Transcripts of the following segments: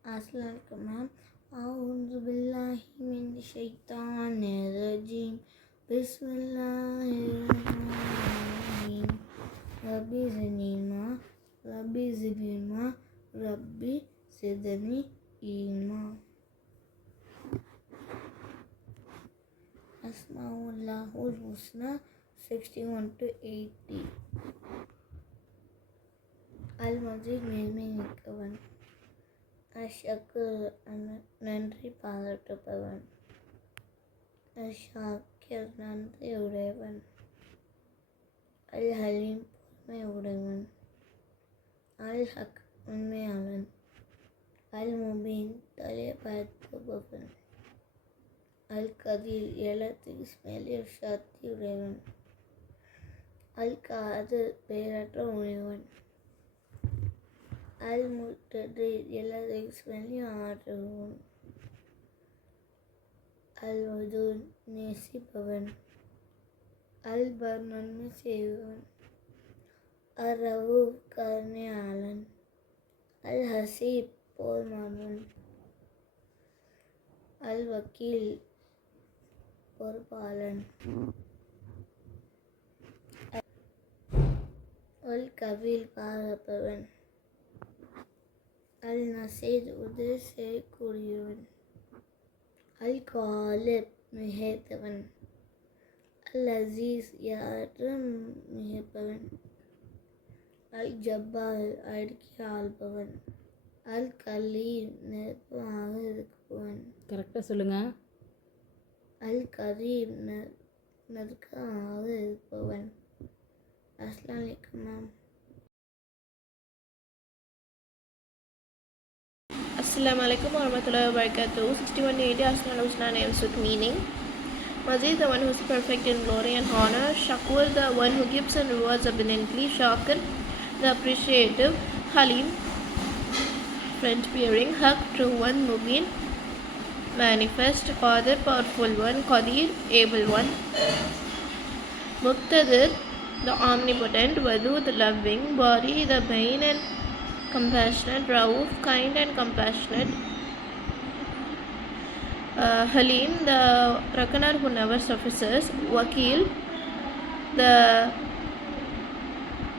Assalamualaikum. A'udzu billahi minasyaitonir rajim. Bismillahirrahmanirrahim. Rabbi zidni ilma. Asmaullahul husna 61 to 80. Al-Majid மேன்மை மிக்கவன். அஷ்ஷக்கூர் நன்றி பாராட்டுபவன். அஷ்ஷாக்கிர் நன்றி உடையவன். அல்-ஹலீம் பொறுமை உடையவன். அல்-ஹக் உண்மையாளன். அல்-முபீன் தெளிவுபடுத்துபவன். அல்-கதீர் ஏலத்தில் மேலில் சக்தி உடையவன். அல்-காதிர் பெயரற்ற உடையவன். அல்-முக்ததீர் எல்லாத்தையும் ஆற்றுபவன். அல்-வதூத் நேசிப்பவன். அல்-பர் நன்மை செய்பவன். அர்-ரவூஃப் கருணையாளன். அல்-ஹசீப் போதுமானவன். அல்-வக்கீல் பொறுப்பாளன். அல்-கபீர் பாதுகாப்பவன். அல்-நசீர் உதவி செய்யக்கூடியவன். அல்-காலிப் மிகைத்தவன். அல்-அசீஸ் யாரும் மிகைப்பவன். அல்-ஜப்பார் அடுக்கி ஆள்பவன். அல்-கலீம் நெருக்கமாக இருப்பவன். கரெக்டாக சொல்லுங்கள். அல்-கரீம் நெருக்கமாக இருப்பவன். அஸ்ஸலாமு அலைக்கும் ma'am. Assalamu alaikum warahmatullahi wabarakatuh. 61 to 80 Asmaul Husna names with meaning. Majid, the one who is perfect in glory and honor. Shakur, the one who gives and rewards abundantly. Shakir, the appreciative. Halim, friend-bearing. Haq, true one. Mubin, manifest. Qadir, powerful one. Qadir, able one. Muqtadir, the omnipotent. Wadud, loving. Bari, the vain and compassionate. Rauf, kind and compassionate. Halim, the reckoner who never suffices. Wakil, the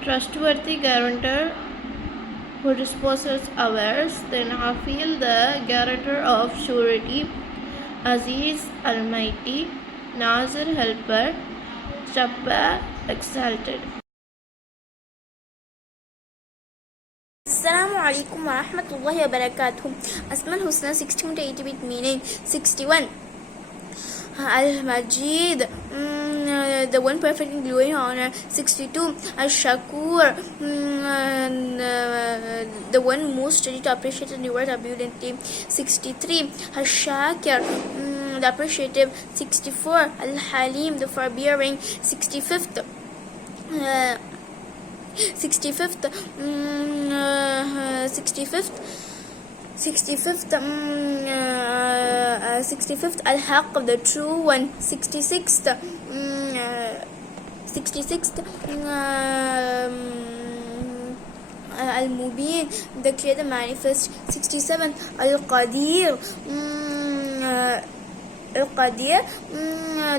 trustworthy guarantor who disposes affairs. Then Hafil, the guarantor of surety. Aziz, almighty. Nazir, helper. Jabbar, exalted. Assalamu alaikum wa rahmatullahi wa barakatuh. Asmaul Husna 61 to 80 with meaning. 61. Al-Majid, the one perfect in glory and honor. 62. Al-Shakur, the one most ready to appreciate and reward abundantly. 63. Al-Shakir, the appreciative. 64. Al-Halim, the forbearing. 65th. 65th 65th Al-Haq, the true one. 66th Al-Mubin, the clear, the manifest. 67th Al-Qadir,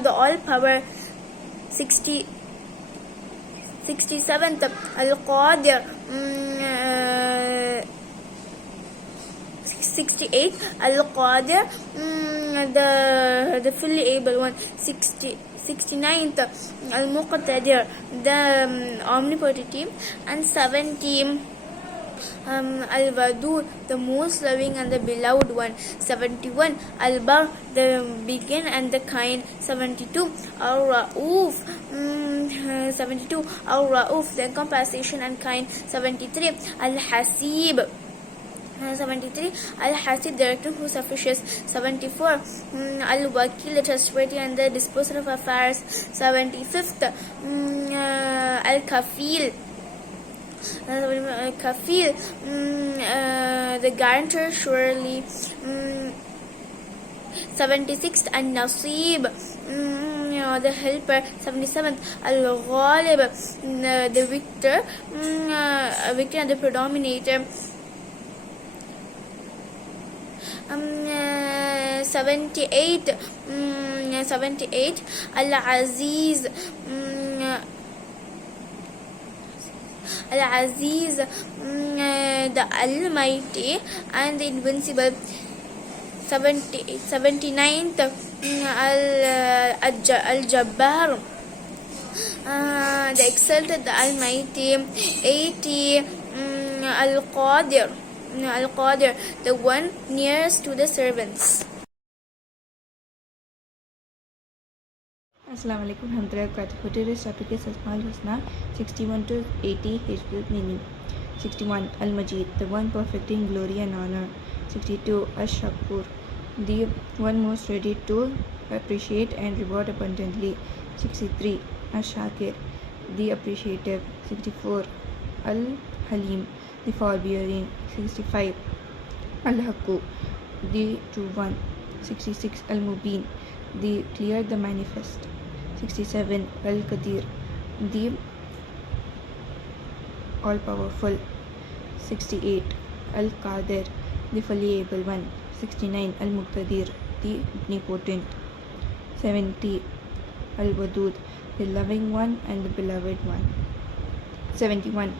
the all power. 67th Al-Qadir. 68th Al-Qadir, the fully able one. 69th Al-Muqtadir, the omnipotent. And 70 Al-Wadud, the most loving and the beloved one. 71 Al-Bar, the begin and the kind. 72 Al-Rauf, 72 Al-Rauf, the compassion and kind. 73 Al-Hasib, 73 Al-Hasib, the director who suffices. 74 Al-Wakil, the trustworthy and the disposer of affairs. 75th Al-Kafil, Kafil, the guarantor surely. 76th An-Nasib, the helper. 77th Al-Ghalib, the victor, victor and the predominator. 78. 78 Al-Aziz. Al-Aziz, the Almighty and the Invincible. 79th Al-Jabbar, the Exalted, the Almighty. 80 Al-Qadir, the one nearest to the servants. Assalamu alaikum warahmatullahi wabarakatuh. Today's topic is Asmaul Husna 61 to 80 Hijbul meaning. 61 Al-Majid, the one perfect in glory and honor. 62 Ash-Shakur, the one most ready to appreciate and reward abundantly. 63 Ash-Shakir, the appreciative. 64 Al-Halim, the forbearing. 65 Al-Haqqu, the true one. 66 Al-Mubin, the clear, the manifest. 67 Al-Qadir, the all-powerful. 68 Al-Qadir, the fully able one. 69 Al-Muqtadir, the omnipotent. 70 Al-Wadud, the loving one and the beloved one. 71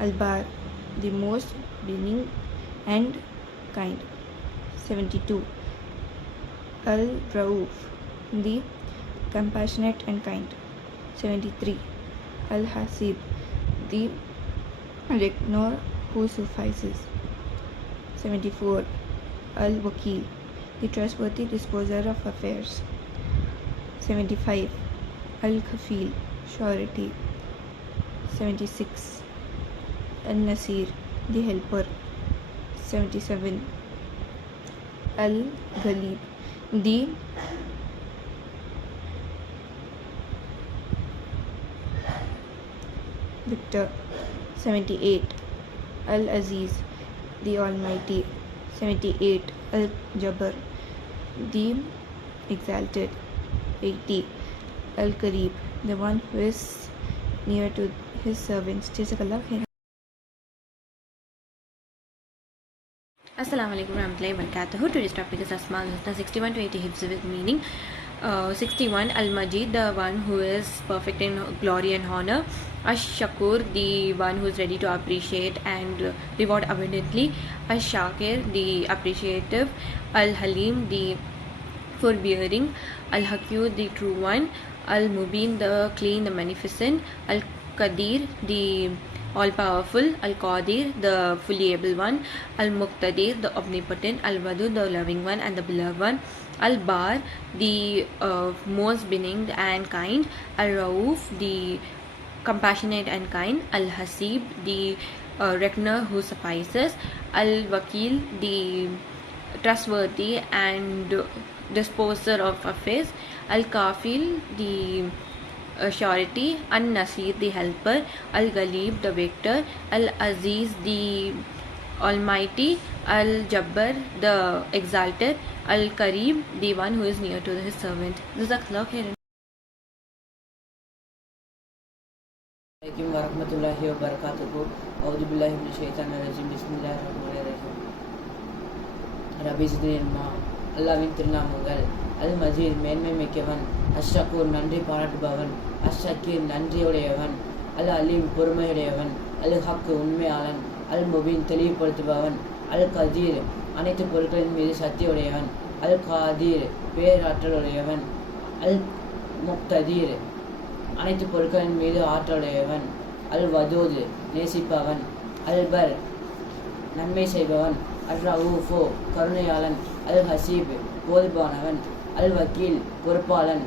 Al-Bar, the most benign and kind. 72 Al-Rauf, the compassionate and kind. 73 Al-Hasib, the reckoner who suffices. 74 Al-Wakil, the trustworthy disposer of affairs. 75 Al-Kafil, surety. 76 Al-Nasir, the helper. 77 Al-Ghalib, the victor. 78 Al-Aziz, the almighty. 78 Al-Jabbar, the exalted. 80 Al-Kareeb, the one who is near to his servants. Jazakallah khair. Assalamu alaikum warahmatullahi wabarakatuh. Today's topic is Asmaul Husna 61 to 80 hifz with meaning. 61 Al-Majid, the one who is perfect in glory and honor. Ash-Shakur, the one who is ready to appreciate and reward abundantly. Ash-Shakir, the appreciative. Al-Halim, the forbearing. Al-Haqqu, the true one. Al-Mubin, the clean, the magnificent. Al-Qadir, the all-powerful. Al-Qadir, the fully able one. Al-Muqtadir, the omnipotent. Al-Wadud, the loving one and the beloved one. Al-Bar, the most benign and kind. Al-Rauf, the compassionate and kind. Al-Hasib, the reckoner who suffices. Al-Wakil, the trustworthy and disposer of affairs. Al-Kafil, the surety. Al-Nasir, the helper. Al-Ghalib, the victor. Al-Aziz, the almighty. Al-Jabbar, the exalted. Al-Kareeb, the one who is near to his servant. Jazakallah khairan. Assalamualaikum warahmatullahi wabarakatuh. A'udzu billahi minasyaitonir rajim. Bismillahirrahmanirrahim. Rabbi zidni ilma. அல்லாவின் திருநாமங்கள். அல் மஜீத் மேன்மை மிக்கவன். அஷ்-ஷக்கூர் நன்றி பாராட்டுபவன். அஷ்-ஷக்கீர் நன்றியுடையவன். அல் அலீம் பொறுமையுடையவன். அல் ஹக் உண்மையாளன். அல் முபீன் தெளிவுபடுத்துபவன். அல் கதீர் அனைத்து பொருட்களின் மீது சக்தியுடையவன். அல் காதீர் பேராற்றலுடையவன். அல் முக்ததீர் அனைத்து பொருட்களின் மீது ஆற்றலுடையவன். அல் வதூத் நேசிப்பவன். அல்-பர் நன்மை செய்பவன். அர்-ரவூஃபு கருணையாளன். அல்-ஹசீப் போதுபானவன். அல்-வக்கீல் பொறுப்பாளன்.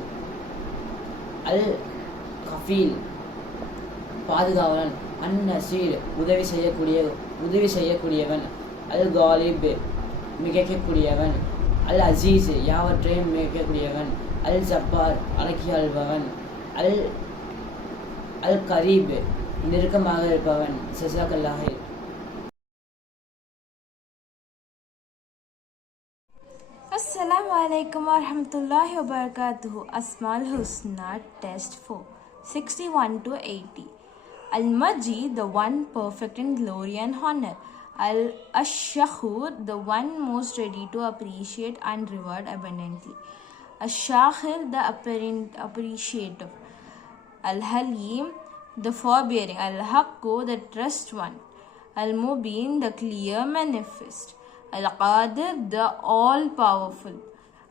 அல்-கஃபீல் பாதுகாவலன். அன்-நசீர் உதவி செய்யக்கூடியவன். அல்-காலிப் மிகைக்கக்கூடியவன். அல்-அசீஸ் யாவற்றையும் மிகைக்கக்கூடியவன். அல்-ஜப்பார் அடக்கியாள்பவன். அல்-கரீப் நெருக்கமாக இருப்பவன். ஜஸாக்கல்லாஹ் ஹைர். Assalamu alaikum warahmatullahi wabarakatuh. Asmaul Husna Test 4 61 to 80. Al-Majid, the one perfect in glory and honor. Ash-Shakur, the one most ready to appreciate and reward abundantly. Ash-Shakir, the appreciative. Al-Halim, the forbearing. Al-Haqqu, the trust one. Al-Mubin, the clear manifest. Al-Qadir, the all-powerful.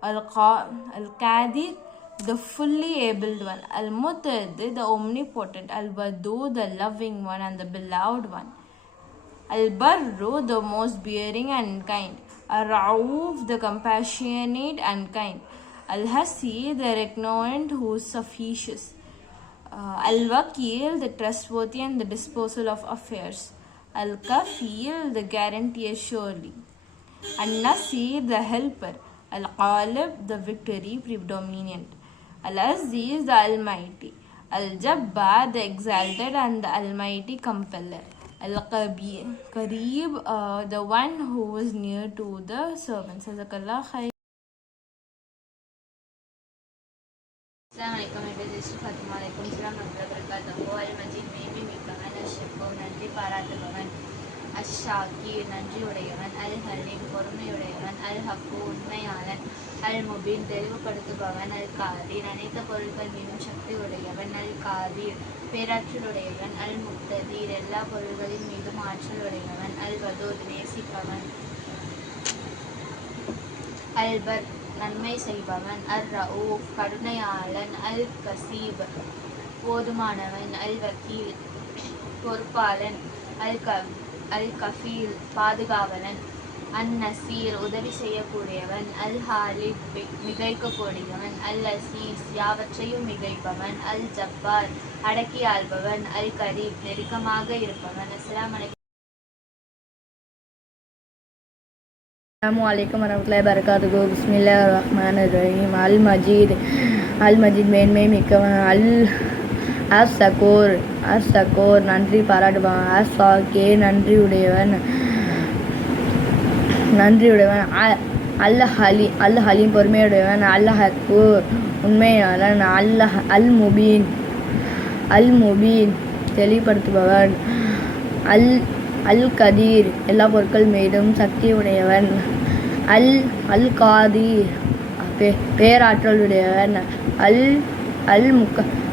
Al-Qadir, the fully abled one. Al-Mutad, the omnipotent. Al-Wadu, the loving one and the beloved one. Al-Barru, the most bearing and kind. Al-Ra'uf, the compassionate and kind. Al-Hasi, the recreant who is sufficient. Al-Wakil, the trustworthy and the disposal of affairs. Al-Kafil, the guarantor surely. Al-Nasir, the helper. Al-Qalib, the victory predominant. Al-Aziz, the almighty. Al-Jabbar, the exalted and the almighty compeller. Al-Qareeb, the one who is near to the servants. Jazakallah khair. Assalamualaikum, it is Fatima alaikum salam warahmatullahi al-Majid மேன்மை மிக்கவன் அஷ்ஷக்கூர் நன்றி பாராட்டுபவன் அஷ்-ஷாக்கீர் நன்றியுடையவன் அல்-ஹலீம் பொறுமையுடையவன் அல்-ஹக்கு உண்மையாளன் அல்-முபீன் தெளிவுபடுத்துபவன் அல்-காதீர் அனைத்து பொருட்கள் மீதும் சக்தி உடையவன் அல்-காதீர் பேராற்றலுடையவன் அல்-முக்ததீர் எல்லா பொருள்களின் மீதும் ஆற்றலுடையவன் அல்-வதூத் நேசிப்பவன் அல்-பர் நன்மை செய்பவன் அர்-ரഊஃப் கருணையாளன் அல்-கசீப் போதுமானவன் அல்-வக்கீல் பொறுப்பாளன் அல்-கஃபீல் பாதுகாவலன் அன்-நசீர் உதவி செய்யக்கூடியவன் அல்-ஹாலிப் மிகைக்கக்கூடியவன் அல்-அசீஸ் யாவற்றையும் மிகைப்பவன் அல்-ஜப்பார் அடக்கி ஆள்பவன் அல்-கரீப் நெருக்கமாக இருப்பவன். அஸ்ஸலாமு அலைக்கும். Assalamualaikum warahmatullahi wabarakatuh. Bismillahirrahmanirrahim. Al-Majid மேன்மை மிக்கவன் அஸ்-ஷக்கூர் நன்றி பாராட்டுபவன் அஸ்-ஷாக்கீர் நன்றியுடையவன் அல்-ஹலீம் பொறுமையுடையவன் அல்-ஹக்கு உண்மையாளன் அல்-முபீன் தெளிவுபடுத்துபவன் அல்-கதீர் எல்லா பொருட்கள் மீதும் சக்தி உடையவன் அல்-காதீர் பேராற்றலுடையவன்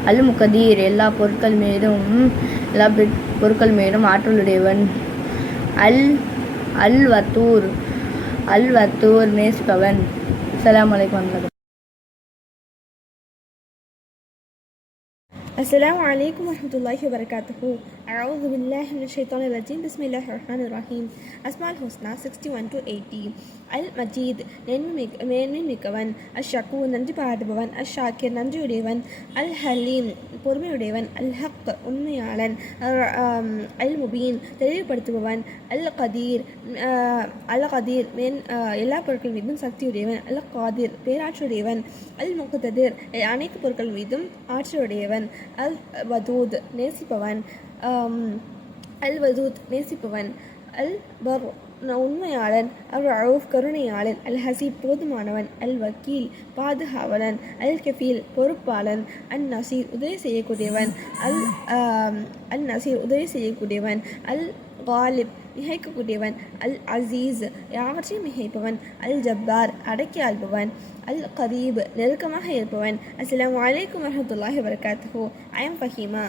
அல்-முகதீர் எல்லா பொருட்கள் மீதும் ஆற்றலுடையவன் அல்-வதூர் நேசிப்பவன். அஸ்ஸலாமு அலைக்கும். Assalamu alaikum warahmatullahi wabarakatuh. A'udhu billahi minash shaitanir rajim. Bismillahir rahmanir rahim. Asmaul husna 61 to 80. Al-Majid மேன்மை மிக்கவன் அஷ்-ஷக்கூர் நன்றி பாராட்டுபவன் அஷ்-ஷாக்கீர் நன்றியுடையவன் அல்-ஹலீம் பொறுமையுடையவன் அல்-ஹக் உண்மையாளன் அல்-முபீன் தெளிவுபடுத்துபவன் அல்-கதீர் எல்லா பொருட்கள் மீதும் சக்தியுடையவன் அல்-காதீர் பேராற்றுடையவன் அல்-முக்ததீர் அனைத்து பொருட்கள் மீதும் ஆற்றலுடையவன் அல்-வதூத் நேசிப்பவன் அல்-பர் உண்மையாளன் அர்-ரഊஃப் கருணையாளன் அல்-ஹசீப் போதுமானவன் அல்-வக்கீல் பாதுகாவலன் அல்-கஃபீல் பொறுப்பாளன் அன்-நசீர் உதவி செய்யக்கூடியவன் அல்-காலிப் மிகைக்கக்கூடியவன் அல்-அசீஸ் யாவற்றையும் மிகைப்பவன் அல்-ஜப்பார் அடக்கி ஆள்பவன் அல்-கரீப் நெருக்கமாக இருப்பவன். அஸ்ஸலாமு அலைக்கும் வரஹ்மத்துல்லாஹி வபரகாத்துஹு. I am Fahima.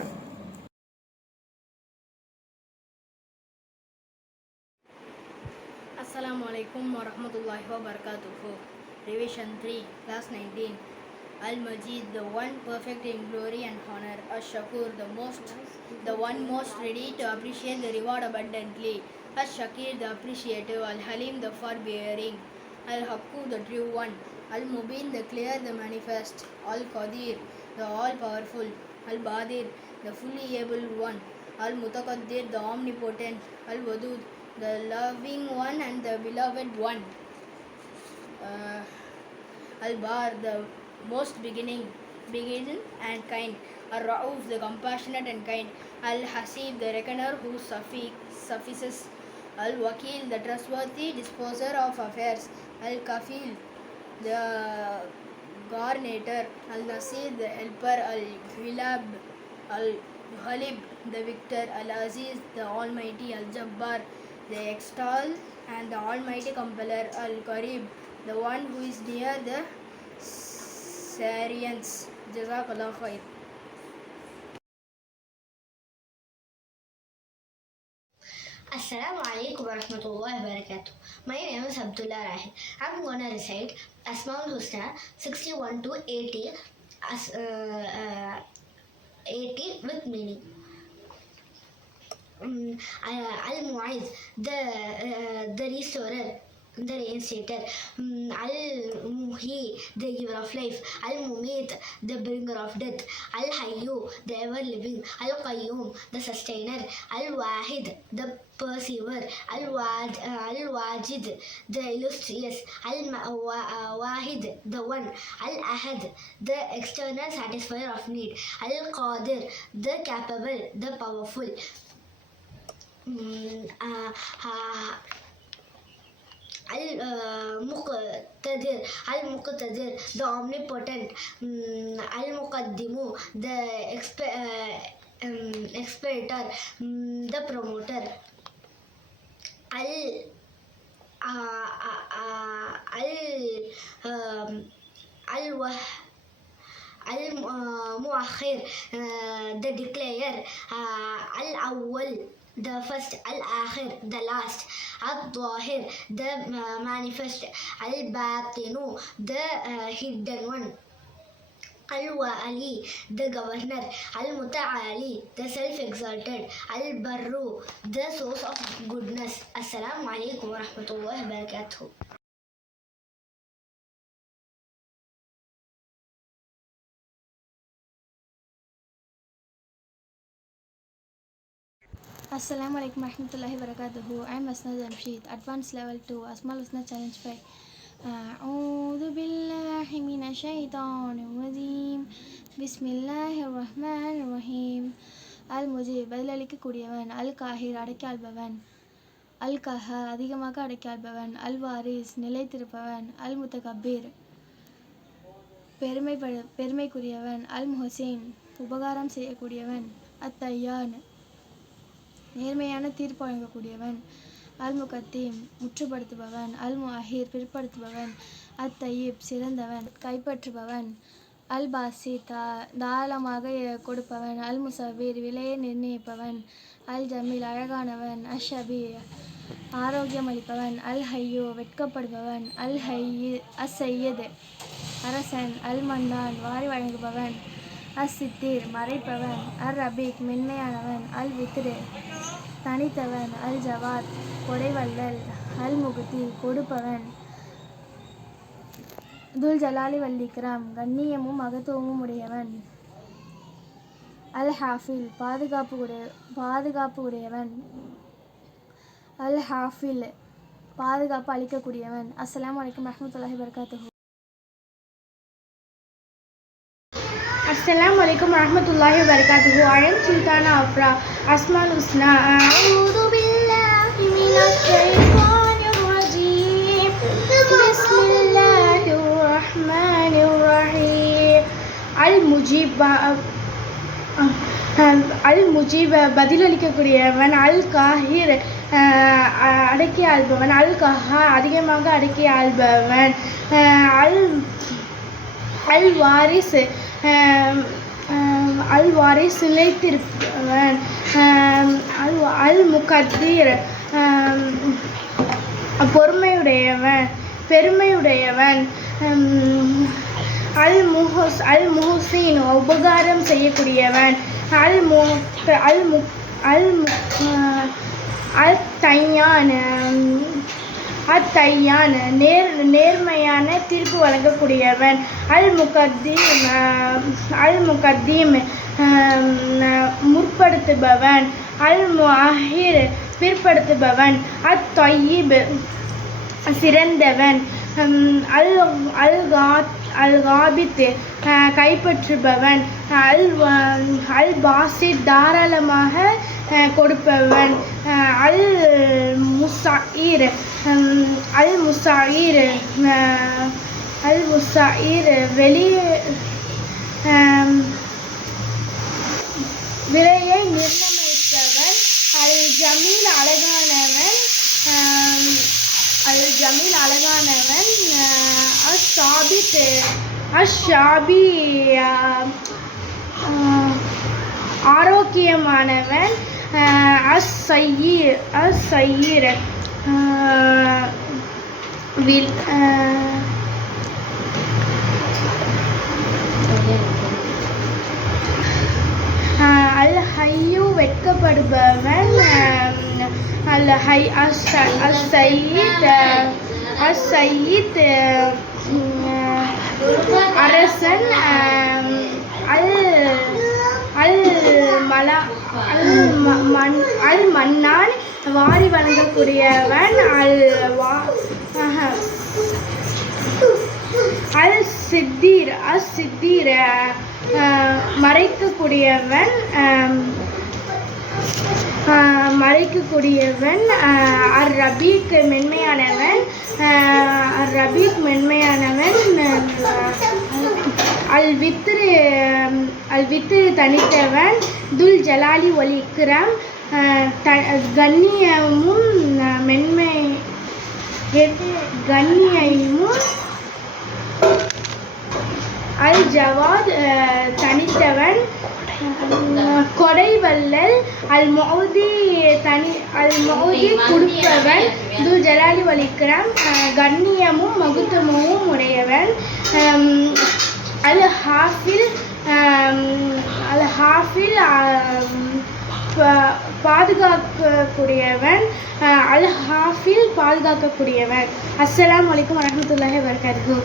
Assalamu alaikum warahmatullahi wabarakatuh. Revision 3, class 19. Al-Majid, the one perfect in glory and honor. Ash-Shakur, the one most ready to appreciate the reward abundantly. Ash-Shakir, the appreciative. Al-Halim, the forbearing. Al-Haqqu, the true one. Al-Mubin, the clear, the manifest. Al-Qadir, the all-powerful. Al-Badir, the fully able one. Al-Mutaqaddir, the omnipotent. Al-Wadud, the loving one and the beloved one. Al-Bar, the most beginning and kind. Al-Ra'uf, the compassionate and kind. Al-Hasib, the reckoner who suffices. Al-Wakil, the trustworthy disposer of affairs. Al-Kafil, the guarantor. Al-Nasir, the helper. Al-Ghalib, the victor. Al-Aziz, the almighty. Al-Jabbar, the extol and the Almighty Compeller, Al-Qarib, the one who is near the Syrians. Jazakallah khair. Assalamu alaikum warahmatullahi wabarakatuh. My name is Abdullah Rahil. I'm going to recite Asmaul Husna 61 to 80 with meaning. Al-Mu'iz, the restorer, the reinstater. Al-Muhi, the giver of life. Al-Mumit, the bringer of death. Al-Hayyu, the ever-living. Al-Qayyum, the sustainer. Al-Wahid, the perceiver. Al-Wajid, the illustrious. Al-Wahid, the one. Al-Ahad, the external satisfier of need. Al-Qadir, the capable, the powerful. Al-Muqtadir, the omnipotent. Al-Muqaddimu, the expeditor, the promoter. Al-Muakhir, the declarer. Al-Awwal, the first. Al-Akhir, the last. Al-Zahir, the manifest. Al-Batinu, the hidden one. Al-Wali, the governor. Al-Muta'ali, the self-exalted. Al-Barru, the source of goodness. Assalamu alaikum wa rahmatullahi wa barakatuh. Assalamu alaikum warahmatullahi wabarakatuh. I'm Asna Jamshid, Advanced Level 2, Asmaul Husna Challenge 5. A'udhu billahi minash shaitanir rajim. Bismillahir rahmanir rahim. Al-Mujib, பதிலளிக்கக்கூடியவன். Al-Kahir, அடக்கியாள்பவன். Al-Kaha, அதிகமாக அடக்கியாள்பவன். Al-Waris, நிலைத்திருப்பவன். Al-Mutakabbir, பெருமைக்குரியவன். Al-Muhsin, உபகாரம் செய்யக்கூடியவன். At-Tayyan, நேர்மையான தீர்ப்பு வழங்கக்கூடியவன். அல்-முகத்தீம், முற்றுப்படுத்துபவன். அல்-முஅஹிர், பிற்படுத்துபவன். அத்-தய்யிப், சிறந்தவன், கைப்பற்றுபவன். அல்-பாசித், தாராளமாக கொடுப்பவன். அல்-முசவ்விர், விலையை நிர்ணயிப்பவன். அல்-ஜமீல், அழகானவன். அஷ்-ஷபீ, ஆரோக்கியம் அளிப்பவன். அல்-ஹய்யூ, வெட்கப்படுபவன். அஸ்-சய்யித், அரசன். அல்-மன்னான், வாரி வழங்குபவன். அஸ்-சித்தீர், மறைப்பவன். அர்-ரபீக், மென்மையானவன். அல்-வித்ர், தனித்தவன். அல்-ஜவாத், கொடைவள்ளல். அல்-முக்தி, கொடுப்பவன். துல் ஜலாலி வல் இக்ராம், கண்ணியமும் மகத்துவமும் உடையவன். அல்-ஹாஃபில், பாதுகாப்பு உடையவன். அல்-ஹாஃபில், பாதுகாப்பு அளிக்கக்கூடியவன். அஸ்ஸலாமு அலைக்கும் வரஹ்மத்துல்லாஹி வபரகாத்துஹு. Assalamu alaikum warahmatullahi wabarakatuh. I am Sultana Afra. Asmaul Husna. A'udhu billahi minash shaitanir rajim. Bismillahir rahmanir rahim. Al-Mujib, பதிலளிக்கக்கூடியவன். Al-Kahir, அடக்கி ஆள்பவன். Al-Kaha, அதிகமாக அடக்கி ஆள்பவன். Al-Waris, அல்-வாரிஸ், நிலைத்திருப்பவன். அல்-முகத்தீர், பெருமையுடையவன். அல்-முஹ்சின், உபகாரம் செய்யக்கூடியவன். அத்-தையான், நேர்மையான தீர்ப்பு வழங்கக்கூடியவன். அல்-முகத்தீம், முற்படுத்துபவன். அல்-முஅஹிர், பிற்படுத்துபவன். அத்-தய்யிப், சிறந்தவன். அல்-காபித், கைப்பற்றுபவன். அல்-பாசித், தாராளமாக கொடுப்பவன். அல்-முஸாயிர், விலையை நிர்ணயிப்பவன். அல்-ஜமீல், அழகானவன். ஜமீல் அழகானவன். அஷாபித் அஷாபி ஆரோக்கியமானவன். அஸ்ஸயீர் அல் ஹையு வெட்கப்படுபவன். அல் ஹை அஸ்ஸயீத் அரசன். அல் மன்னான் வாரி வழங்கக்கூடியவன். அல் சித்தீர் மறைக்கக்கூடியவன். அர் ரபீக் மென்மையானவன். அல் வித்ரு தனித்தவன். துல் ஜலாலி ஒல் இக்ராம் கண்ணியமும் அல் ஜவாத் தனித்தவன். கொடைவல்லல். அல் மௌதி கொடுப்பவன். துல் ஜலாலி வல் இக்ராம் கண்ணியமும் மகுத்துவமும் உடையவன். அல் ஹாஃபில் பாதுகாக்கக்கூடியவன். பாதுகாக்கக்கூடியவன். அஸ்ஸலாமு அலைக்கும் வரஹ்மத்துல்லாஹி வபரகாத்துஹு.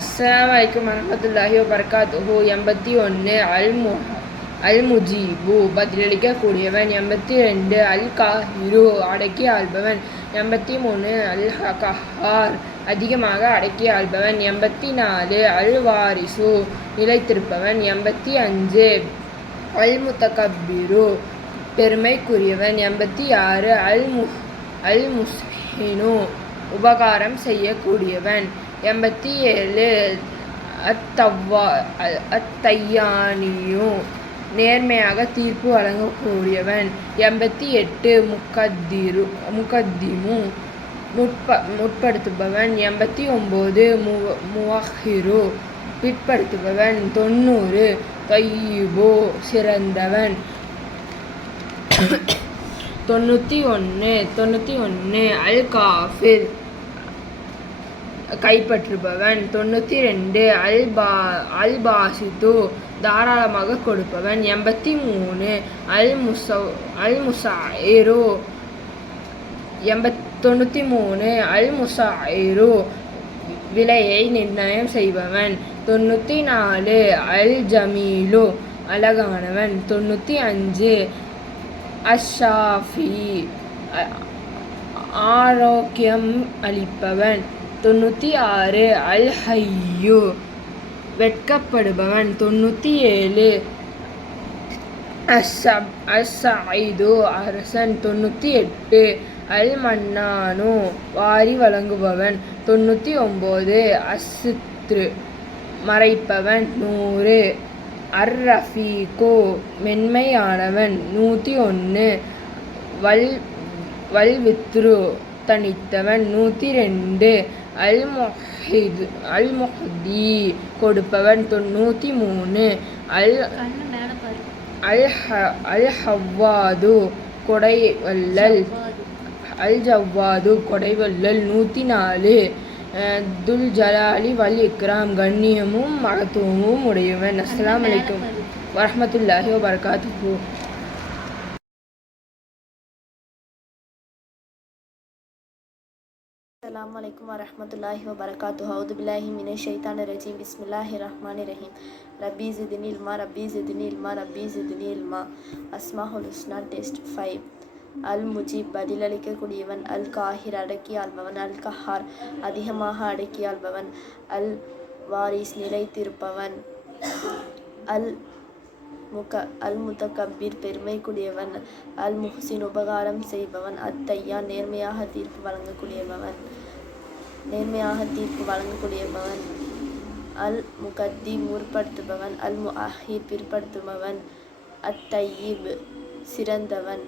அஸ்ஸலாமு அலைக்கும் வரஹ்மத்துல்லாஹி வபரகாத்துஹு. 81 அல் முஜீபு பதிலளிக்கக்கூடியவன். 82 அல் காஹிரு அடக்கி ஆள்பவன். 83 அல் கஹார் அதிகமாக அடக்கி ஆள்பவன். 84 அல் வாரிசு நிலைத்திருப்பவன். 85 அல் முத்தகப்பிரு பெருமைக்குரியவன். 86 அல் முஸ்ஹினு உபகாரம் செய்யக்கூடியவன். 87 அத்தையானியு நேர்மையாக தீர்ப்பு வழங்கக்கூடியவன். 88 முகத்திமு முற்படுத்துபவன். 89 முவஹிரு பிற்படுத்துபவன். 90 தையிபு சிறந்தவன். 91 அல் காஃபிர் கைப்பற்றுபவன். 92 அல் பாசித்து தாராளமாக கொடுப்பவன். 83 அல் முசாயிரு 93 அல் முசாயிரு விலையை நிர்ணயம் செய்பவன். 94 அல் ஜமீலு அழகானவன். 95 அஷாஃபி ஆரோக்கியம் அளிப்பவன். 96 அல் ஹையு வெட்கப்படுபவன். 97 அஸ்ஸஈது அரசன். 98 அல் மன்னானு வாரி வழங்குபவன். 99 அஸ்ஸித்ரு மறைப்பவன். 100 அர் ரஃபீகு மென்மையானவன். 101 வல் வித்ரு தனித்தவன். 102 அல் முஹ்தி கொடுப்பவன். 103 அல் ஹவ்வாது கொடைவல்லல். 104 துல் ஜலாலி வல் இக்ராம் கண்ணியமும் மகத்துவமும் உடையவன். அஸ்ஸலாமு அலைக்கும் வரஹ்மத்துல்லாஹி வபரகாத்துஹு. அஸ்ஸலாமு அலைக்கும் வரஹ்மத்துல்லாஹி வபரகாத்துஹு. அஊது பில்லாஹி மினஷ் ஷைத்தானிர் ரஜீம். பிஸ்மில்லாஹிர் ரஹ்மானிர் ரஹீம். ரப்பி ஸித்னி இல்மா. அஸ்மாஉல் ஹுஸ்னா டெஸ்ட் 5. அல் முஜீப் பதிலளிக்கக்கூடியவன். அல் காஹிர் அடக்கி ஆள்பவன். அல் கஹார் அதிகமாக அடக்கி ஆள்பவன். அல் வாரிஸ் நிலைத்திருப்பவன். அல் முத்தகப்பீர் பெருமைக்குரியவன். அல் முஹ்சின் உபகாரம் செய்பவன். அத்தையான் நேர்மையாக தீர்ப்பு வழங்கக்கூடியவன். அல் முகத்தி முற்படுத்துபவன். அல் முஅஹிர் பிற்படுத்துபவன். அத்தையிப் சிறந்தவன்.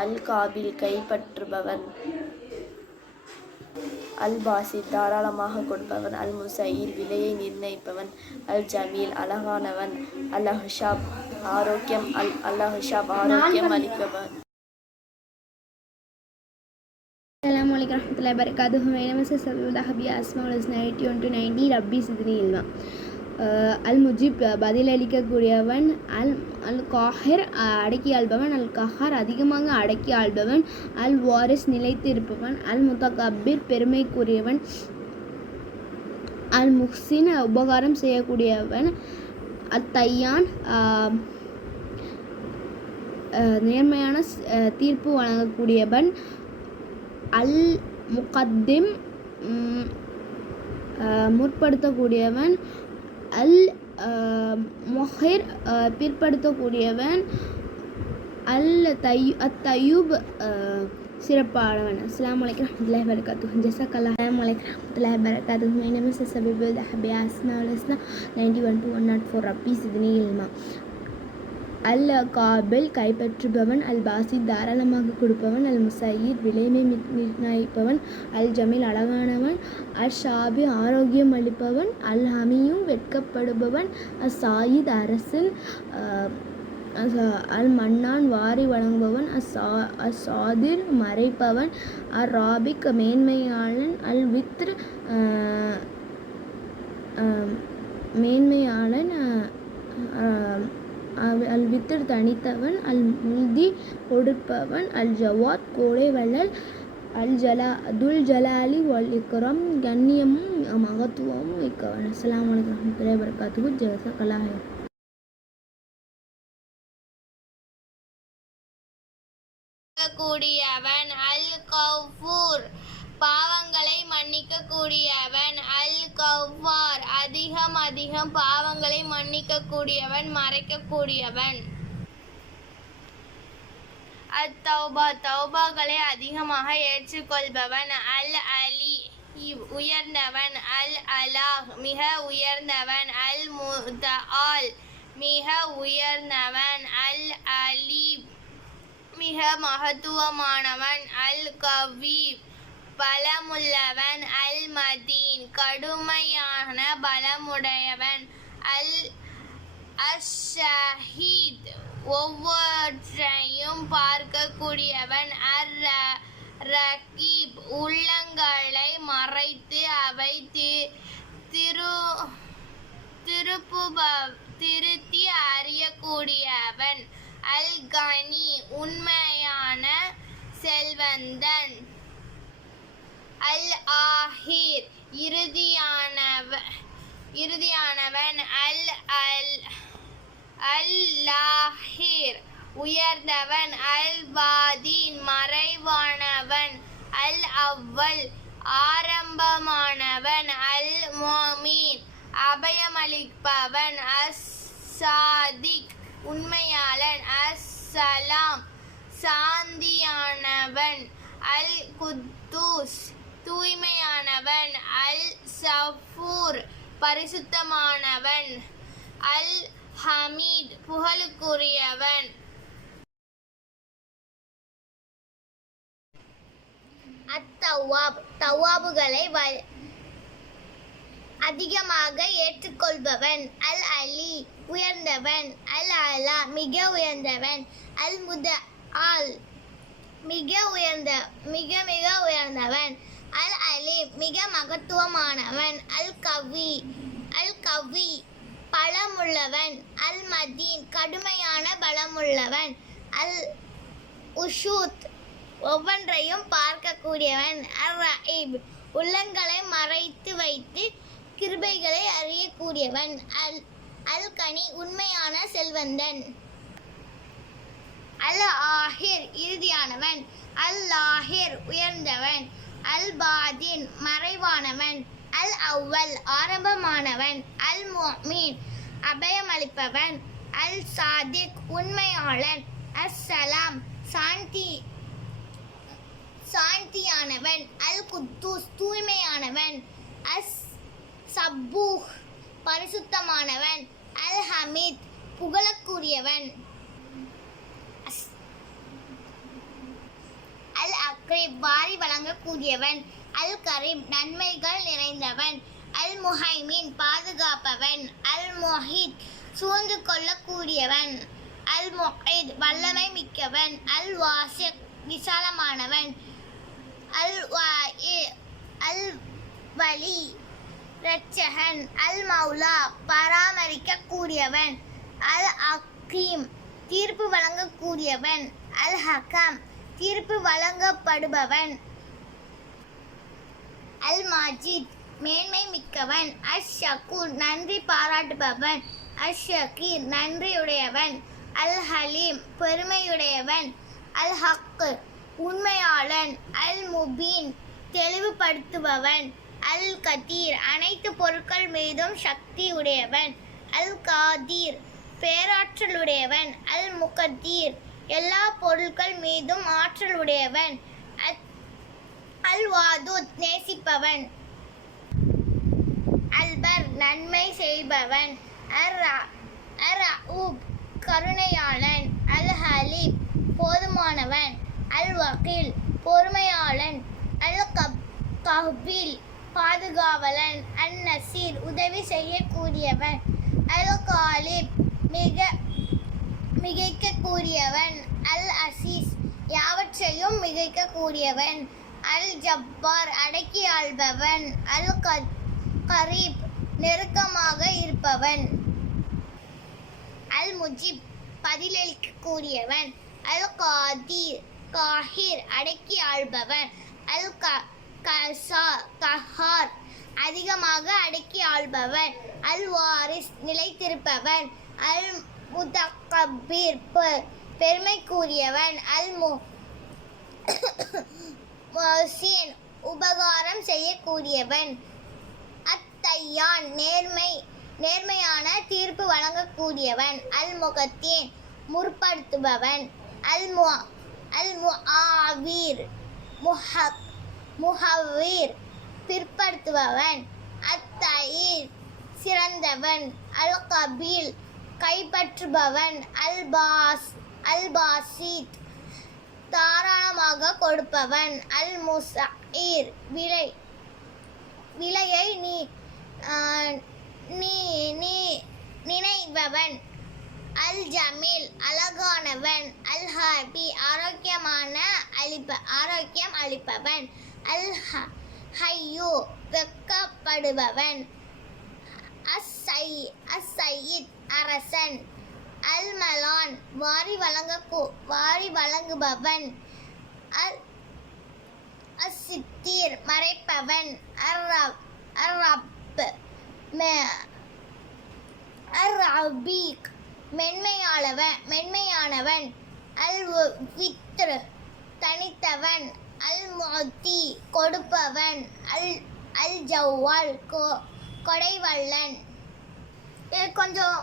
அல் காபில் கைப்பற்றுபவன், அல் பாசித் தாராளமாக கொடுப்பவன், அல் முசைர் விலையை நிர்ணயிப்பவன், அல் ஜமீல் அழகானவன், அல் அஹ்ஷாப் ஆரோக்கியம் ஆரோக்கியம் அளிப்பவன். Assalamu alaikum warahmatullahi wabarakatuh. My name is Sabihullah Habia Asmaul Husna 81-90 ரப்பி சித்னி இல்மா. அல் முஜிப் பதிலளிக்கக்கூடியவன், அல் காஹிர் அடக்கி ஆள்பவன், அல் கஹார் அதிகமாக அடக்கி ஆள்பவன், அல் வாரிஸ் நிலைத்து இருப்பவன், அல் முத்தகப்பிர் பெருமைக்குரியவன், அல் முஹ்சின் உபகாரம் செய்யக்கூடியவன், அத் தையான் நேர்மையான தீர்ப்பு வழங்கக்கூடியவன், அல் முகத்திம் முற்படுத்தக்கூடியவன், அல் மொஹிர் பிற்படுத்தக்கூடியவன், அத்தயூப் சிறப்பானவன். அஸ்ஸலாமு அலைக்கும் வரஹ்மத்துல்லாஹி வபரகாத்துஹு. ஜஸாக்கல்லாஹ். அஸ்ஸலாமு அலைக்கும் வரஹ்மத்துல்லாஹி வபரகாத்துஹு. மை நேம் இஸ் சபீபுல் ஹபியா அஸ்மாஉல் ஹுஸ்னா 91-104 ரப்பி சித்னி இல்மா. அல் காபில் கைப்பற்றுபவன், அல் பாசித் தாராளமாக கொடுப்பவன், அல் முசைர் விலைமை நிர்ணயிப்பவன், அல் ஜமீல் அழகானவன், அல் ஷாபி ஆரோக்கியம் அளிப்பவன், அல் ஹமியும் வெட்கப்படுபவன், அல் சாயித் அரசன், அல் மன்னான் வாரி வழங்குபவன், அல் சாதிர் மறைப்பவன், அல் ராபிக் மேன்மையாளன், அல் வித்ர் மேன்மையாளன், அல் வித்ர் தனித்தவன், அல் முல்தி கொடுப்பவன், அல் ஜவாத் கோடை வள்ளல், துல் ஜலாலி வல் இக்ரம் கண்ணியமும் மகத்துவமும் மிக்கவன். அஸ்ஸலாமு அலைக்கும் வரஹ்மத்துல்லாஹி வபரகாத்துஹு. ஜஸாக்கல்லாஹ். கூடியவன், அல் கஃபூர் பாவங்களை மன்னிக்க கூடியவன், அல் கஃபார் அதிகம் பாவங்களை மன்னிக்க கூடியவன் மறைக்க கூடியவன், அத் தௌபா தௌபாக்களை அதிகமாக ஏற்றுக்கொள்பவன், அல் அலி உயர்ந்தவன், அல் அலாஹ் மிக உயர்ந்தவன், அல் முதஆல் மிக உயர்ந்தவன், அல் அலீப் மிக மகத்துவமானவன், அல் கவி பலமுள்ளவன், அல் மதீன் கடுமையான பலமுடையவன், அல் அஷஹீத் ஒவ்வொன்றையும் பார்க்கக்கூடியவன், அர் ரகீப் உள்ளங்களை மறைத்து அவை திருத்தி அறியக்கூடியவன், அல் கனி உண்மையான செல்வந்தன், அல் ஆஹிர் இறுதியானவன், அல் லாஹிர் உயர்ந்தவன், அல் பாதீன் மறைவானவன், அல் அவ்வல் ஆரம்பமானவன், அல் மோமீன் அபயமளிப்பவன், அஸ் சாதிக் உண்மையாளன், அஸ் சலாம் சாந்தியானவன், அல் குத்தூஸ் தூய்மையானவன், அல் சஃபூர் பரிசுத்தமானவன், அல் ஹமீத் புகழுக்குரியவன், அத்தவாப் தவாபுகளை அதிகமாக ஏற்றுக்கொள்பவன், அல் அலி உயர்ந்தவன், அல் அலா மிக உயர்ந்தவன், அல் முதஆல் மிக உயர்ந்தவன், அல் அலீம் மிக மகத்துவமானவன், அல் கவி பலமுள்ளவன், அல் மதீன் கடுமையான பலமுள்ளவன், அல் உஷூத் ஒவ்வொன்றையும் பார்க்கக்கூடியவன், அல் ரஹீப் உள்ளங்களை மறைத்து வைத்து கிருபைகளை அறியக்கூடியவன், அல் கனி உண்மையான செல்வந்தன், அல் ஆஹிர் இறுதியானவன், அல் லாஹிர் உயர்ந்தவன், அல் பாதீன் மறைவானவன், அல் அவ்வல் ஆரம்பமானவன், அல் முஃமின் அபயமளிப்பவன், அல் சாதிக் உண்மையாளன், அஸ் சலாம் சாந்தியானவன், அல் குத்தூஸ் தூய்மையானவன், அஸ் சப்பூஹ் பரிசுத்தமானவன், அல் ஹமீத் புகழக்குரியவன். அல் அக்ரீப் வாரி வழங்கக்கூடியவன், அல் கரீம் நன்மைகள் நிறைந்தவன், அல் முஹைமின் பாதுகாப்பவன், அல் முஹீத் சூழ்ந்து கொள்ளக்கூடியவன், அல் முஹீத் வல்லமை மிக்கவன், அல் வாசிக் விசாலமானவன், அல் வலி இரட்சகன், அல் மௌலா பராமரிக்கக்கூடியவன், அல் ஹக்கீம் தீர்ப்பு வழங்கக்கூடியவன், அல் ஹக்கம் தீர்ப்பு வழங்கப்படுபவன், அல் மாஜித் மேன்மை மிக்கவன், அஷ் ஷக்கூர் நன்றி பாராட்டுபவன், அஷ் ஷக்கீர் நன்றியுடையவன், அல் ஹலீம் பெருமையுடையவன், அல் ஹக் உண்மையாளன், அல் முபீன் தெளிவுபடுத்துபவன், அல் கதீர் அனைத்து பொருட்கள் மீதும் சக்தி உடையவன், அல் காதீர் பேராற்றலுடையவன், அல் முகத்தீர் எல்லா பொருட்கள் மீதும் ஆற்றல் உடையவன், அல் வாதூத் நேசிப்பவன், அல்பர் நன்மை செய்பவன், அர் ரഊப் கருணையாளன், அல் ஹலீப் போதுமானவன், அல் வக்கீல் பொறுமையாளன், அல் கஹ்பீல் பாதுகாவலன், அன் நசீர் உதவி செய்யக்கூடியவன், அல் காலிப் மிகைக்கக்கூடியவன், அல் அசீஸ் யாவற்றையும் மிகைக்கக்கூடியவன், அல் ஜப்பார் அடக்கி ஆள்பவன், அல் கரீப் நெருக்கமாக இருப்பவன், அல் முஜிப் பதிலளிக்கக்கூடியவன், அல் காஹிர் அடக்கி ஆள்பவன், அல் கஹார் அதிகமாக அடக்கி ஆள்பவன், அல் வாரிஸ் நிலைத்திருப்பவன், அல் முதக்கபீர் பெருமைக்குரியவன், அல் முஹ்சின் உபகாரம் செய்யக்கூடியவன், அத்தையான் நேர்மையான தீர்ப்பு வழங்கக்கூடியவன், அல் முகத்தீன் முற்படுத்துபவன், அல் முஹவ்வீர் பிற்படுத்துபவன், அத்தயீர் சிறந்தவன், அல் கபீல் கைப்பற்றுபவன், அல் பாசித் தாராளமாக கொடுப்பவன், அல் முஸஈர் விலையை நினைப்பவன், அல் ஜமீல் அழகானவன், அல் ஹாபி ஆரோக்கியம் அளிப்பவன், அல் ஹையூ வெட்கப்படுபவன், அஸ்ஸயீத் அரசன், அல் மலான் வாரி வழங்குபவன், அஸ்ஸித்தீர் மறைப்பவன், அர் ரபீக் மென்மையானவன், அல் வித்ர் தனித்தவன், அல் முஅத்தி கொடுப்பவன், அல் ஜவ்வால் கொடைவள்ளன். கொஞ்சம்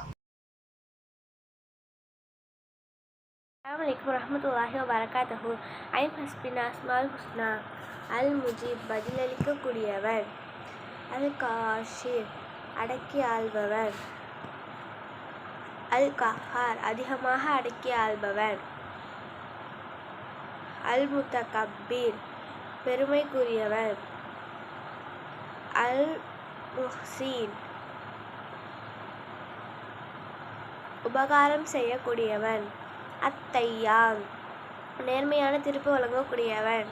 அஸ்ஸலாமு வரஹ்மத்துல்லாஹி வபரகாத்துஹு. ஐம் ஹஸ்பினா அஸ்மால் ஹுஸ்னா. அல் முஜீப் பதிலளிக்கக்கூடியவன், அல் காஷிர் அடக்கி ஆள்பவன், அல் கஹார் அதிகமாக அடக்கி ஆள்பவன், அல் முதக்கபீர் பெருமைக்குரியவன், அல் முஹ்சின் உபகாரம் செய்யக்கூடியவன், அத்தையான் நேர்மையான தீர்ப்பு வழங்கக்கூடியவன்,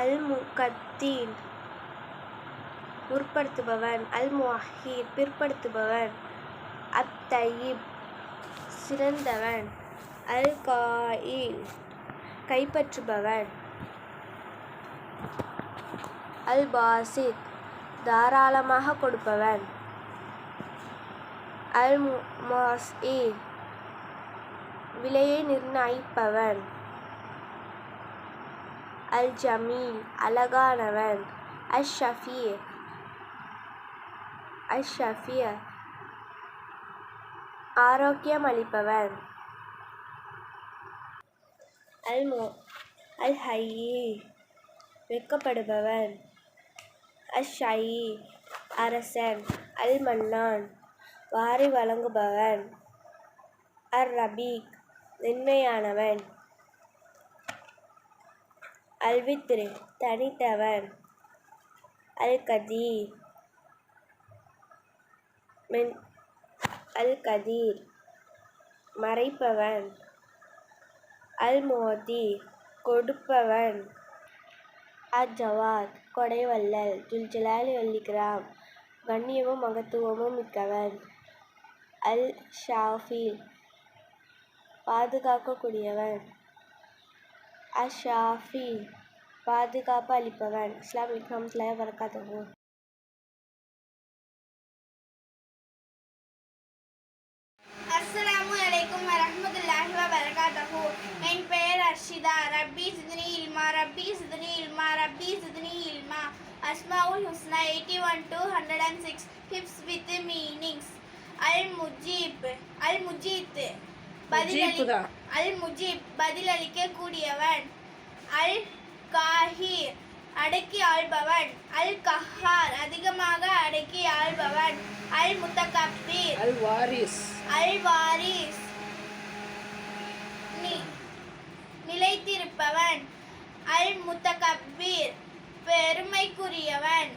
அல் முகத்தீன் முற்படுத்துபவன், அல் முஹீத் பிற்படுத்துபவன், அத்தயீப் சிறந்தவன், அல் காயில் கைப்பற்றுபவன், அல் பாசித் தாராளமாக கொடுப்பவன், அல் முஸஈர் விலையை நிர்ணயிப்பவன், அல் ஜமீல் அழகானவன், அஷ்-ஷஃபீ ஆரோக்கியம் அளிப்பவன், அல் ஹய்யி வெட்கப்படுபவன், அஷ்-ஷயீ அரசன், அல் மன்னான் வாரி வழங்குபவன், அர் ரபீக் மென்மையானவன். அல்வித்ரு தனித்தவன். அல்-கதீர் அல்-கதீர் மறைப்பவன். அல்-முஅதி கொடுப்பவன். அஜ்ஜவாத் கொடைவள்ளல். ஜுல்ஜலாலி வல் இக்ராம் கண்ணியமும் மகத்துவமும் மிக்கவன். அல்-ஷாஃபி பாதுகாக்கக்கூடியவன். அஷ்-ஷாஃபி பாதுகாப்பு அளிப்பவன். அஸ்ஸலாமு அலைக்கும் வரஹ்மத்துல்லாஹி வபரகாத்துஹு. அஸ்ஸலாமு அலைக்கும் வரஹ்மத்துல்லாஹி வபரகாத்துஹு. என் பெயர் அர்ஷிதா. ரப்பி சித்னி இல்மா ரப்பி சித்னி இல்மா ரப்பி சித்னி இல்மா. அஸ்மாவுல் ஹுஸ்னா 81 to 106 ஹிப்ஸ் வித் மீனிங்ஸ். அல்-முஜீப் பதிலளிக்க கூடியவன். அல்-காஹிர் அடக்கி ஆள்பவன். அல்-கஹார் அதிகமாக அடக்கி ஆள்பவன். அல்-முத்தகப்பீர் அல்-வாரிஸ் நிலைத்திருப்பவன். அல்-முத்தகப்பீர் பெருமைக்குரியவன்.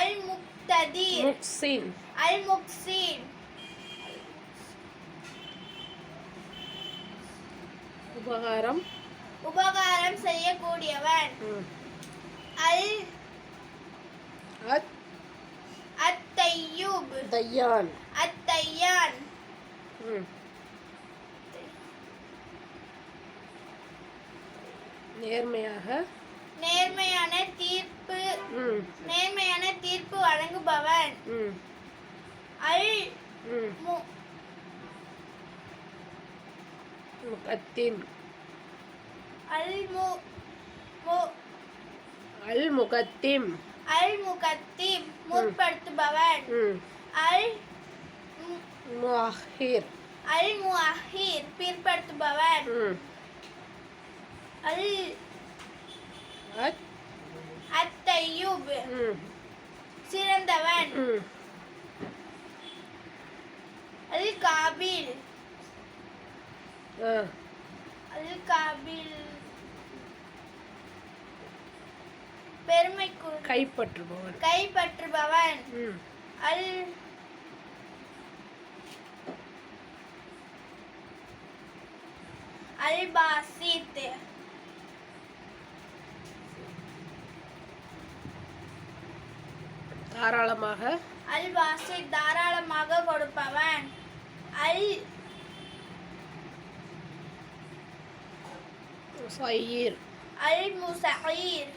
அல்-முக்ததீர் அல்-முக்ஸின் உபகாரம் செய்யக்கூடியவன். அத்-தையூப் அத்-தையான் நேர்மையான தீர்ப்பு வழங்குபவன். முகத்திம் அல்-முகத்திம் முற்படுத்துபவன். அல்-முஅஹிர் பிற்படுத்துபவன். அத்-தையூப் சிறந்தவன். அல்-காபில் கைப்பற்றுபவன். அல்-பாசித் தாராளமாக கொடுப்பவன். அல்-முஸைர்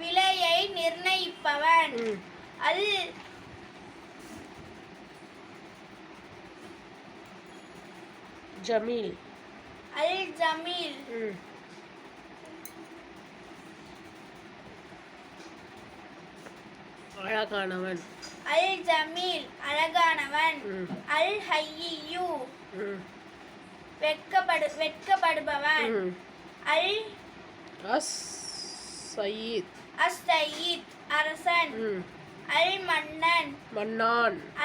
விலையை நிர்ணயிப்பவன். ஜமீல் அழகானவன். அழகானவன். அல்-ஹய்யு வெட்கப்படுபவன். அஸ்-சயீத் அரசன்.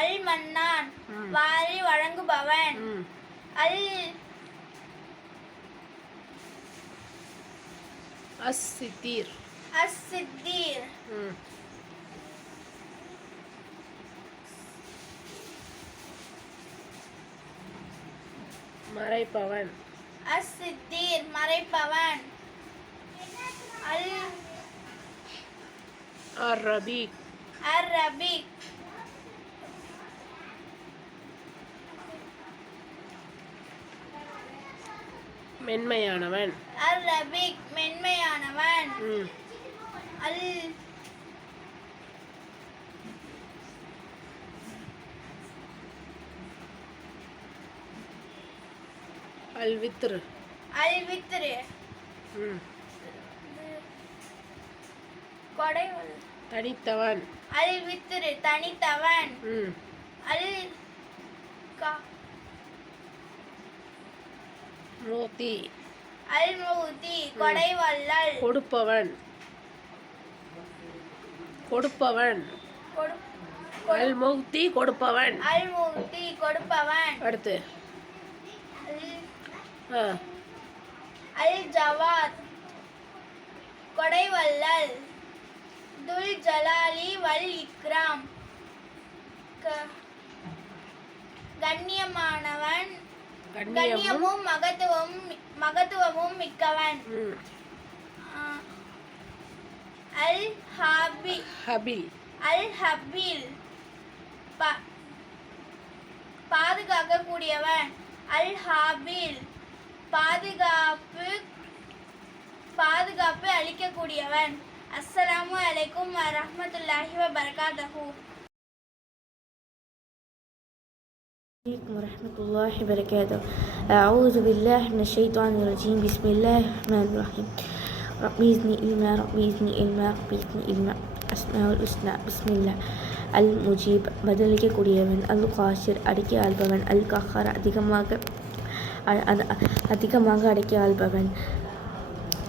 அல்-மன்னான் வாரி வழங்குபவன். அஸ்-சித்தீர் மறைப்பவன். அர்-ரபீக் மென்மையானவன். அல்-வித்ர் தனித்தவன். அல்-வித்ர் தனித்தவன். மோதி கொடைவள்ளல் கொடுப்பவன். அல் முக்தி கொடுப்பவன். அல் முக்தி கொடுப்பவன். அடுத்து அல் ஜவாத் கொடைவள்ளல். துல் ஜலாலி வல் இக்ராம் கண்ணியமானவன், கண்ணியமும் மகத்துவமும் மிக்கவன். அல் ஹபீல் பாதுகாக்கக்கூடியவன். அல் ஹாபீல் பாதுகாப்பு அளிக்கக்கூடியவன். அஸ்ஸலாமு அலைக்கும் வரஹ்மத்துல்லாஹி வபரகாத்துஹு. ورحمة الله وبركاته. أعوذ بالله من الشيطان الرجيم. بسم الله الرحمن الرحيم. ربي زدني علما ربي زدني علما ربي زدني علما. أسماء الحسنى. بسم الله. المجيب பதிலளிக்கக்கூடியவன். அல் காஷிர் அடக்கி ஆள்பவன். அல் கஹார் அதிகமாக அடக்கி ஆள்பவன்.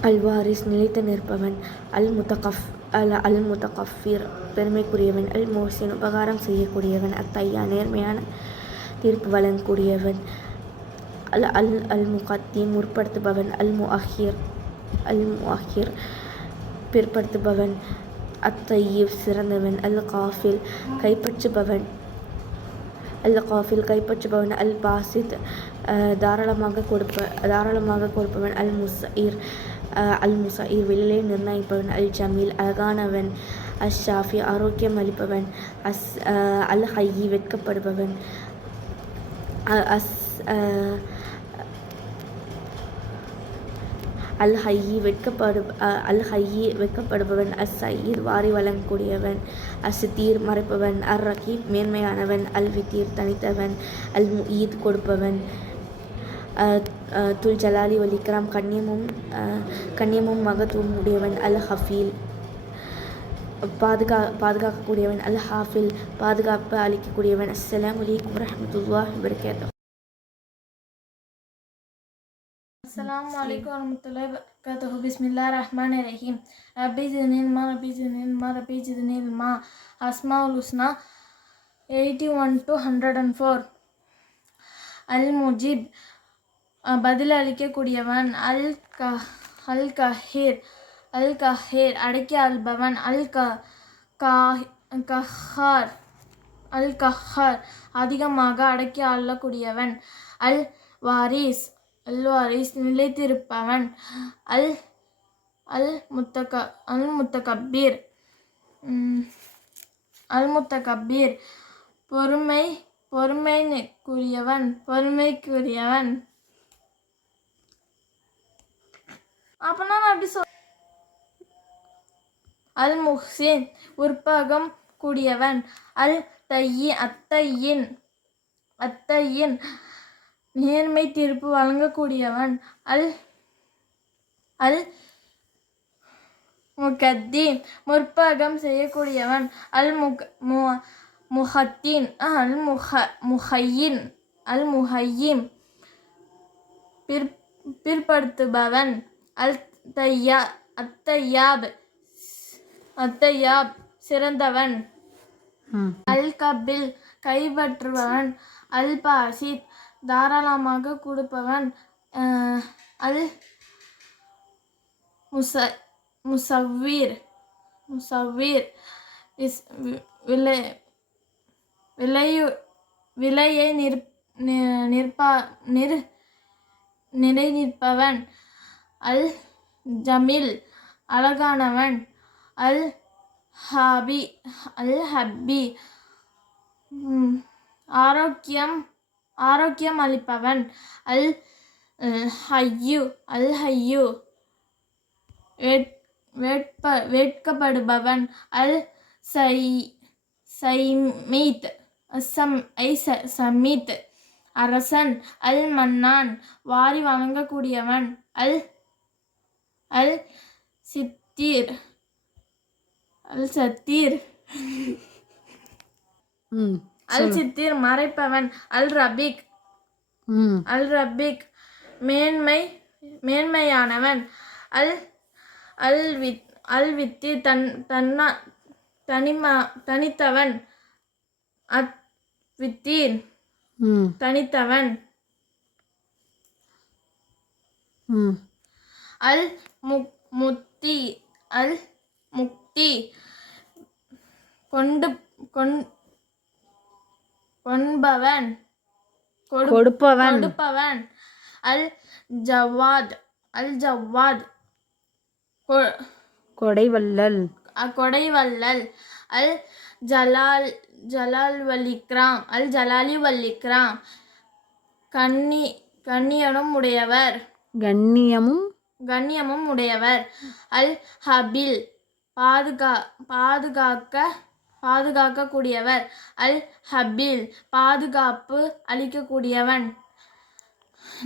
அல் வாரிஸ் நிலைத்து நிற்பவன். அல் முத்தகஃபிர் பெருமைக்குரியவன். அல் மோசின் உபகாரம் செய்யக்கூடியவன். அத்தையா நேர்மையான தீர்ப்பு வழங்கக்கூடியவன். அல் முகத்தீம் முற்படுத்துபவன். அல் முஅஹிர் பிற்படுத்துபவன். அத்தையீப் சிறந்தவன். அல் காஃபில் கைப்பற்றுபவன். அல் பாசித் தாராளமாக கொடுப்பவன். அல் முசைர் வெளியிலே நிர்ணயிப்பவன். அல் ஜமீல் அழகானவன். அல் ஷாஃபி ஆரோக்கியம் அளிப்பவன். அல் ஹையி வெட்கப்படுபவன். அல் ஹையி வெட்கப்படுபவன். அஸ் சயீர் வாரி வழங்கக்கூடியவன். அஸ்தீர் மறைப்பவன். அர் ரகீப் மேன்மையானவன். அல் வித்தீர் தனித்தவன். அல் முஈத் கொடுப்பவன். துல் ஜலாலி வல் இக்ராம் கண்ணியமும் மகத்துவம் உடையவன். அல் ஹஃபீல் பாதுகாக்கக்கூடியவன். அல் ஹாஃபில் பாதுகாப்பு அளிக்கக்கூடியவன். அஸ்ஸலாமு அலைக்கும் வரஹ்மத்துல்லாஹி வபரகாத்துஹு. அஸ்ஸலாமு அலைக்கும் வரஹ்மத்துல்லாஹி வபரகாத்துஹு. பிஸ்மில்லாஹிர் ரஹ்மானிர் ரஹீம். ரப்பி ஜித்னி இல்மா. அஸ்மாஉல் ஹுஸ்னா 81 to 104. அல் முஜீப் பதிலளிக்கக்கூடியவன். அல் கஹீர் அடக்கி ஆள்பவன். அல் கஹார் அதிகமாக அடக்கி ஆளக்கூடியவன். அல் வாரிஸ் நிலைத்திருப்பவன். அல் முத்தகப்பீர் பொறுமைக்குரியவன். அப்பனா நான் அப்படி அல் முஹ்சின் உற்பகம் கூடியவன். அத்தையின் நேர்மை தீர்ப்பு வழங்கக்கூடியவன். அல் முகத்தீம் முற்பகம் செய்யக்கூடியவன். அல் முஹையின் பிற்படுத்துபவன். அத்தையாப் சிறந்தவன். அல் கபில் கைப்பற்றுபவன். அல் பாசித் தாராளமாக கொடுப்பவன். அல் முசவ்விர் விலையை நிர்ணயிப்பவன். அல் ஜமீல் அழகானவன். அல் ஹப்பி ஆரோக்கியம் அளிப்பவன். அல் ஹையு வேட்கப்படுபவன். அல் சமீத் அரசன். அல் மன்னான் வாரி வழங்கக்கூடியவன். அல் சத்தீர் மறைப்பவன். அல் ரபீக் மேன்மையானவன். அல் வித்தி தனித்தவன். வித்தீர் தனித்தவன். அல் முக்தி கொடுப்பவன். அல் ஜவாத் கொடைவள்ளல். கொடைவள்ளல். அல் ஜலாலி வல்லிக்ராம் கண்ணியமும் உடையவர். அல் ஹபீல் பாதுகாக்கக்கூடியவர். அல் ஹபீல் பாதுகாப்பு அளிக்கக்கூடியவன்.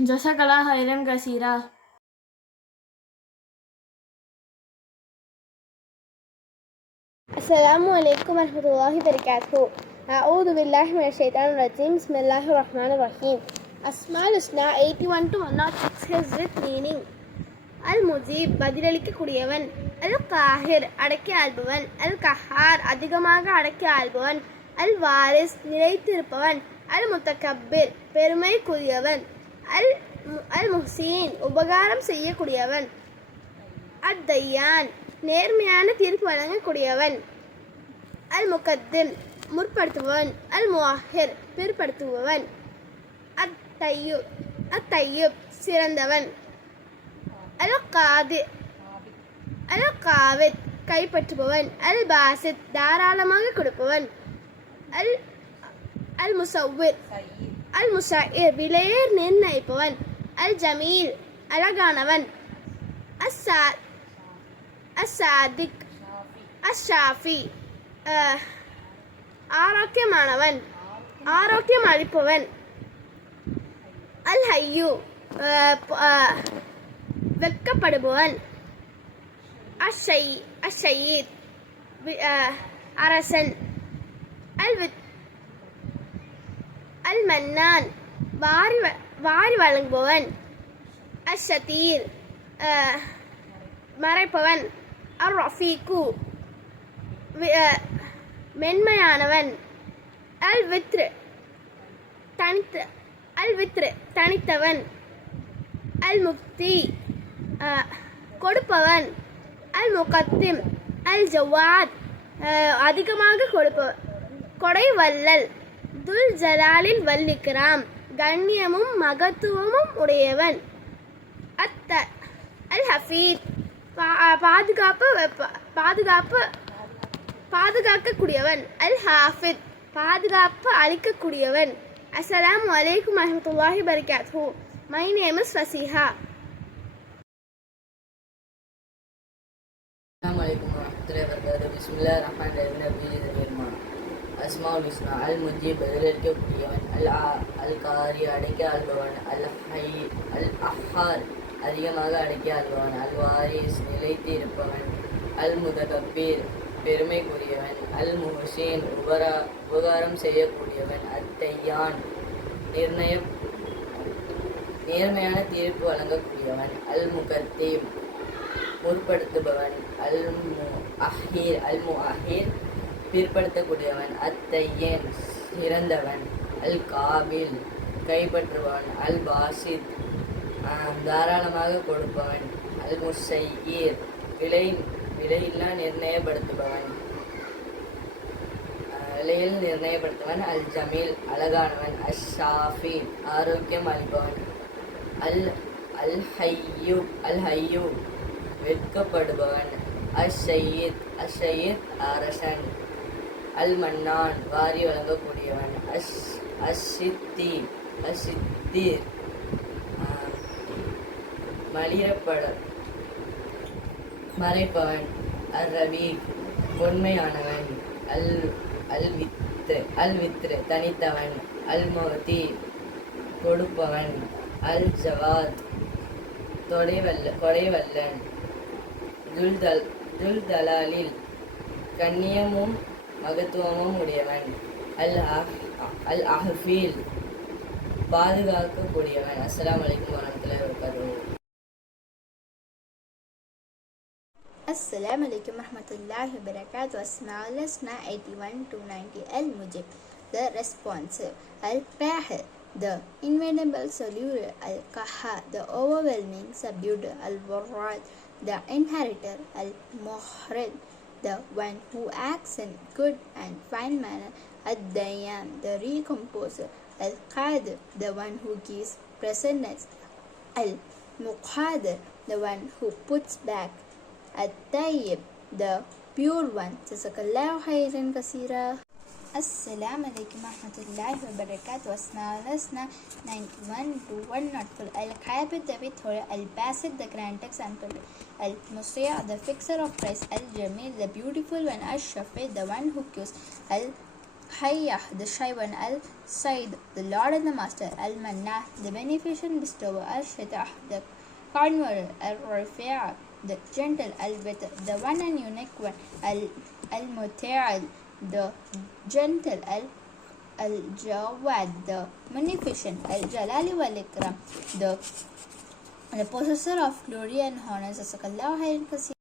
ஜஸகல்லா ஹைரன் கசீரா. Assalamu alaikum warahmatullahi wabarakatuh. A'udhu billahi minash shaitanir rajim. Bismillahir rahmanir rahim. Asmaul Husna 81 to 106 has with meaning. Al-Mujib பதிலளிக்கக்கூடியவன். Al-Qahir அடக்கி ஆள்பவன். Al-Qahhar அதிகமாக அடக்கி ஆள்பவன். Al-Waris நிலைத்திருப்பவன். Al-Mutakabbir பெருமைக்குரியவன். Al-Muhsin உபகாரம் செய்யக்கூடியவன். Ad-Dayyan நேர்மையான தீர்ப்பு வழங்கக்கூடியவன். அல் முகத்திம் முற்படுத்துபவன். அல் முஆஹிர் பிற்படுத்துபவன். அத்தையுப் சிறந்தவன். அல் காவித் கைப்பற்றுபவன். அல் பாசித் தாராளமாக கொடுப்பவன். அல் முசவ்விர் விலையேர் நிர்ணயிப்பவன். அல் ஜமீல் அழகானவன். அஸ்ஸாதிக் அஷ்ஷாஃபி ஆரோக்கியமானவன் ஆரோக்கியம் அளிப்பவன். அல் ஹையூ வெட்கப்படுபவன். அஷ்ஷயீத் அரசன். அல் மன்னான் வாரி வழங்குபவன். அஷ்ஷதீர் மறைப்பவன். அர் ரஃபீக்கு மென்மையானவன். அல் வித்ரு தனித்தவன். அல் முக்தி கொடுப்பவன். அல் முகத்திம் அல் ஜவாத் அதிகமாக கொடுப்பவன். கொடைவள்ளல். துல் ஜலாலில் வல்லிக்ராம் கண்ணியமும் மகத்துவமும் உடையவன். அல் ஹஃபீத் பாதுகாக்கக்கூடியவன். அல் ஹாஃபித் பாதுகாப்பு அளிக்கக்கூடியவன். அஸ்ஸலாமு அலைக்கும் வரஹ்மத்துல்லாஹி வபரகாத்துஹு. My name is Fasiha. Assalamu alaikum warahmatullahi wabarakatuh. Bismillahir rahmanir rahim. அஸ்மாவுல் ஹுஸ்னா அல் முஜீப் பதிலளிக்கக்கூடியவன். அல் காரி அடக்கி ஆள்பவன். அல் அஹார் அதிகமாக அடக்கி ஆள்பவன். அல் வாரிஸ் நிலைத்து இருப்பவன். அல் முதகப்பீர் பெருமைக்குரியவன். அல் முஹ்சின் உபகாரம் செய்யக்கூடியவன். அத்தையான் நேர்மையான தீர்ப்பு வழங்கக்கூடியவன். அல் முகத்தீம் முற்படுத்துபவன். அல் முஆஹிர் பிற்படுத்தக்கூடியவன். அத்தையன் சிறந்தவன். அல் காபில் கைப்பற்றுபவன். அல் பாசித் தாராளமாக கொடுப்பவன். அல் முஸையீர் விலையில்லா நிர்ணயப்படுத்துபவன். அல் ஜமீல் அழகானவன். அஷ்ஷாஃபி ஆரோக்கியம் அளிப்பவன். அல் ஹையூ வெட்கப்படுபவன். அஷ்ஷயீத் அரசன். அல் மன்னான் வாரி வழங்கக்கூடியவன். அஷ்ஷித்தீர் மறைப்பவன். அல் ரபீக் உண்மையானவன். அல் வித்ரு தனித்தவன். அல் மோதி கொடுப்பவன். அல் ஜவாத் கொடைவல்லன். துல் தலாலில் கண்ணியமும் மகத்துவமும் உடையவன். அல் அஹ்ஃபீல் பாதுகாக்கக்கூடியவன். அஸ்ஸலாமு அலைக்கும் வரஹ்மத்துல்லாஹி வபரகாத்துஹு. Assalamu alaikum warahmatullahi wabarakatuh. Asmaul Husna 81 to 90. Al-Mujib the responsive. Al-Qahir, the invincible soluble. Al-Qahhar, the overwhelming subdued. Al-Warrad, the inheritor. Al-Muhrid, the one who acts in good and fine manner. Ad-Dayan, the recomposer. Al-Qadir, the one who gives presentness. Al-Muqadir, the one who puts back. At-Tayyib, the pure one. Jazakallahu khairan kaseera. Assalamu alaikum warahmatullahi wabarakatuh. Asmaul Husna 91 to 104. Al-Qabid, the withholder. Al-Basit, the grand example. Al-Musya, the fixer of Christ. Al-Jamil, the beautiful one. Al-Shafi, the one who gives. Al-Hayyah, the shy one. Al-Said, the Lord and the Master. Al-Mannah, the beneficent bestower. Al-Shatah, the converter. Al-Rafi'ah, the gentle. Al-Witr, the one and unique one. Al-Muti'al, the gentle. Al-Jawad, the munificent. Al-Jalali wal-Ikram, the possessor of glory and honor. Jazakallahu khairan kaseera.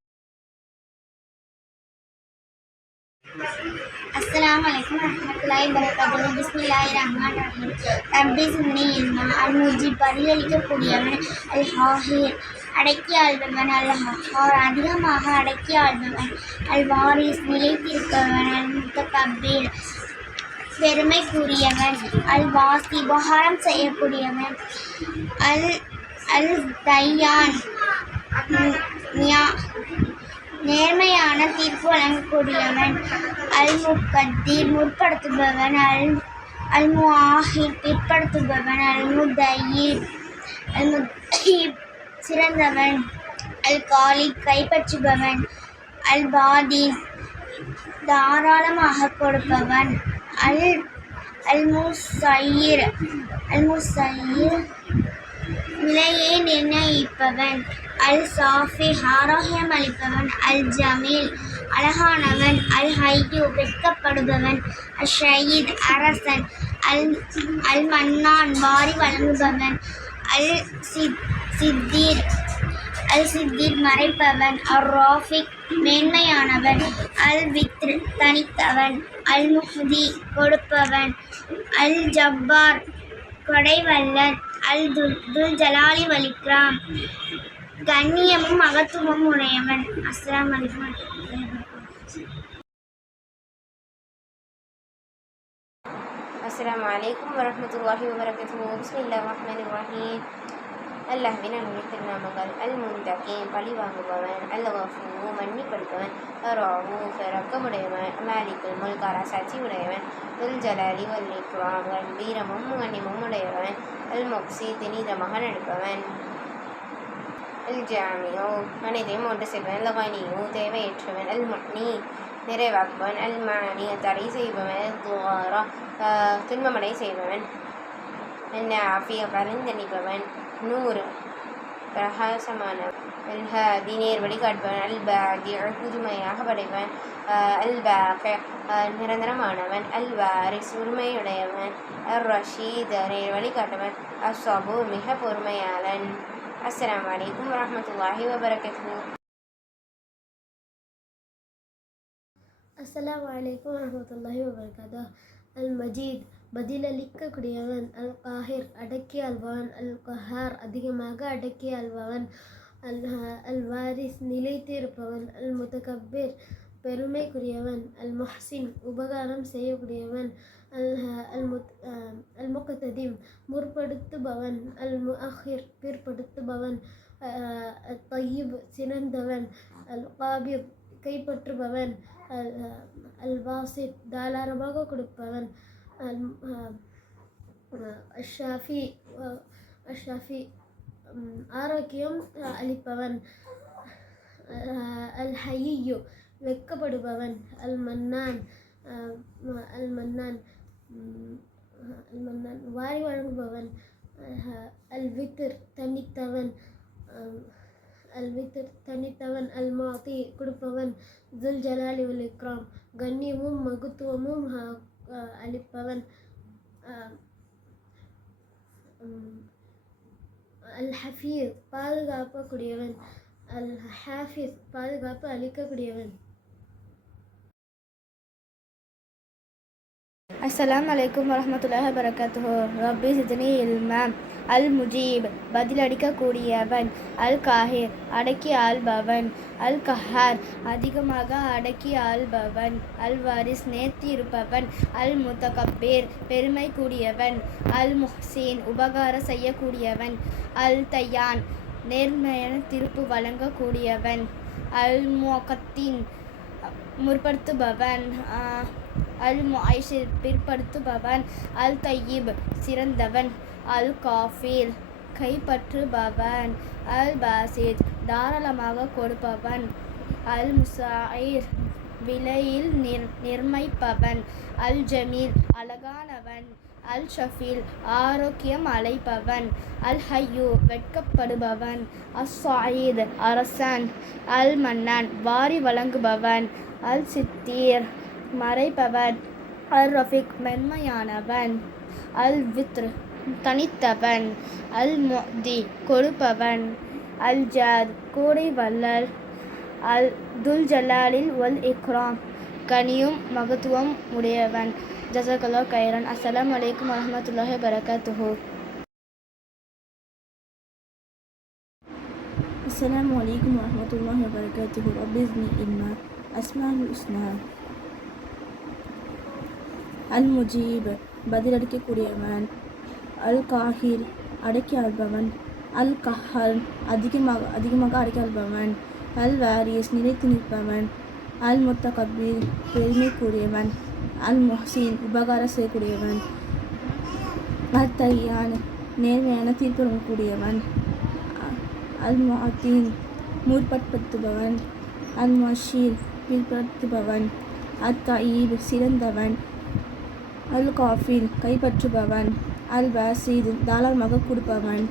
Assalamualaikum warahmatullahi wabarakatuh. Bismillahirrahmanirrahim. Rabbi zidni ilma. Al-Mujib, பதிலளிக்கக்கூடியவன். Al-Qahir, அடக்கி ஆள்பவன். Al-Qahhar, அதிகமாக அடக்கி ஆள்பவன். Al-Waris, நிலைத்திருப்பவன். Al-Mutakabbir, பெருமைக்குரியவன். Al-Wasi, உபகாரம் செய்யக்கூடியவன். Al-Dayyan, நேர்மையான தீர்ப்பு வழங்கக்கூடியவன். Al-Muqaddir, முற்படுத்துபவன். Al-Muahir, பிற்படுத்துபவன். Al-Mudayyib, சிறந்தவன். Al-Khalid, கைப்பற்றுபவன். Al-Badin, தாராளமாக கொடுப்பவன். Al-Musayyir, நிலையை நிர்ணயிப்பவன். Al-Safi, ஆரோக்கியம் அளிப்பவன். Al-Jamil, அழகானவன். Al-Hayyu, வெட்கப்படுபவன். Al-Shayyid, அரசன். Al-Mannan, வாரி வழங்குபவன். Al-Siddiq, மறைப்பவன். Al-Rafiq, மேன்மையானவன். Al-Witr, தனித்தவன். Al-Muhdi, கொடுப்பவன். Al-Jabbar, கொடைவல்லன். Al-Dul ஜலாலி வல்-இக்ராம், கண்ணியமும் மகத்துவமும் உடையவன். அஸ்ஸலாமு அலைக்கும். அஸ்ஸலாமு அலைக்கும் வரஹ்மத்துல்லாஹி வபரகாத்துஹு. பிஸ்மில்லாஹிர் ரஹ்மானிர் ரஹீம். அல்லாஹ்வின் அன்பு திருநாமங்கள். அல்-முன்தகீம், பழி வாங்குபவன். அல்-கஃபூர், மன்னிப்பளிப்பவன். அர்-ரഊஃப், இரக்கமுடையவன். மாலிகுல் முல்க், அரசாட்சி உடையவன். துல் ஜலாலி வல் இக்ராம், கம்பீரமும் கண்ணியமும் உடையவன். அல்-முக்ஸித், நீதமாக நடிப்பவன். அல்-ஜாமிஉ, அனைத்தையும் ஒன்று செய்வன். அல்-கனியு, தேவையற்றவன். அல்-முக்னி, நிறைவாக்குபவன். அல்-மானி, தடை செய்பவன். அல்-துகாரா, துன்பமடை செய்பவன். அல்-நாஃபி, பரிந்தணிப்பவன். நூறு, பிரகாசமானவன். அல்-ஹாதி, நேர்வழி காட்டுபவன். அல்-பாதி, புதுமையாக படைப்பவன். அல்-பாகி, நிரந்தரமானவன். அல்-வாரிஸ், உரிமையுடையவன். அர்-ரஷீத், நேர்வழி காட்டுவன். அஸ்-சபூர், மிக பொறுமையாளன். அஸ்ஸலாமு அலைக்கும் வரஹ்மத்துல்லாஹி வபரகாத்துஹு. அஸ்ஸலாமு அலைக்கும் வரஹ்மத்துல்லாஹி வபரகாத்துஹு. அல்-மஜீத், பதிலளிக்கக்கூடியவன். Al-Qahir, அடக்கி ஆள்பவன். Al-Qahhar, அதிகமாக அடக்கி ஆள்பவன். Al-Waris, நிலைத்திருப்பவன். Al-Mutakabbir, பெருமைக்குரியவன். Al-Muhsin, உபகாரம் செய்யக்கூடியவன். Al-Muqtadim, முற்படுத்துபவன். Al-Muakhir, பிற்படுத்துபவன். Al-Tayyib, சிறந்தவன். Al-Qabid, கைப்பற்றுபவன். Al-Basit, தாராளமாக கொடுப்பவன். Al-Shafi, ஆரோக்கியம் அளிப்பவன். Al-Hayyu, வெட்கப்படுபவன். Al-Mannan, வாரி வழங்குபவன். Al-Witr, தனித்தவன். Al-Mu'ti, கொடுப்பவன். துல் ஜலாலி வல் இக்ராம், கண்ணியமும் மகத்துவமும் அளிப்பவன். Al-Hafiz, பாதுகாக்கக்கூடியவன். Al-Hafiz, பாதுகாப்பு அளிக்கக்கூடியவன். அஸ்ஸலாமு அலைக்கும் வரஹ்மத்துல்லாஹி வபரகாத்துஹு. ரப்பி ஸித்னி இல்மா. அல் முஜீப் பதிலளிக்கக்கூடியவன். அல் காஹிர் அடக்கி ஆள்பவன். அல் கஹார் அதிகமாக அடக்கி ஆள்பவன். அல் வாரிஸ் நேர்த்தி இருப்பவன். அல் முத்தகப்பீர் பெருமை கூடியவன். அல் முஹ்சின் உபகாரம் செய்யக்கூடியவன். அல் தையான் நேர்மையான திருப்பு வழங்கக்கூடியவன். அல் முகத்தின் முற்படுத்துபவன். அல் முஐஷிர் பிற்படுத்துபவன். அல் தையிப் சிறந்தவன். அல் காஃபீல் கைப்பற்றுபவன். அல் பாசித் தாராளமாக கொடுப்பவன். அல் முசாயிர் விலையில் நிர்மைப்பவன். அல் ஜமீல் அழகானவன். அல் ஷஃபீல் ஆரோக்கியம் அழைப்பவன். அல் ஹையூ வெட்கப்படுபவன். அல் சாயித் அரசன். அல் மன்னான் வாரி வழங்குபவன். அல் சித்தீர் மறைப்பவன். அல் ரஃபீக் மென்மையானவன். அல் வித்ர் தனித்தவன். அல் முதி கொடுப்பவன். அல் ஜாத் கோடை வள்ளல். அல் துல் ஜலாலில் வல் இக்ராம் கனியும் மகத்துவம் உடையவன். ஜஸாக்கல்லாஹு கைரன். அஸ்ஸலாமு அலைக்கும் வரஹ்மத்துல்லாஹி வபரகாத்துஹு. அஸ்ஸலாமு அலைக்கும் வரஹ்மத்துல்லாஹி வபரகாத்துஹு. ரப்பி ஸித்னி இல்மா. அஸ்மாஉல் ஹுஸ்னா. அல் முஜீப் பதிலளிக்கக்கூடியவன். அல் காஹிர் அடக்கி ஆள்பவன். அல் கஹார் அதிகமாக அடக்கி ஆள்பவன். அல் வாரிஸ் நிலைத்து நிற்பவன். அல் முத்தகப்பீர் பெருமை கூடியவன். அல் முஹ்சின் உபகாரம் செய்யக்கூடியவன். அல் தையான் நேர்மையான தீர்ப்பு வழங்கக்கூடியவன். அல் முஅத்தீன் முற்படுத்துபவன். அல் முஷீர் பிற்படுத்துபவன். அல் தயீப் சிறந்தவன். அல் காஃபீல் கைப்பற்றுபவன். அல் பாசித் தாராளமாக கொடுப்பவன்.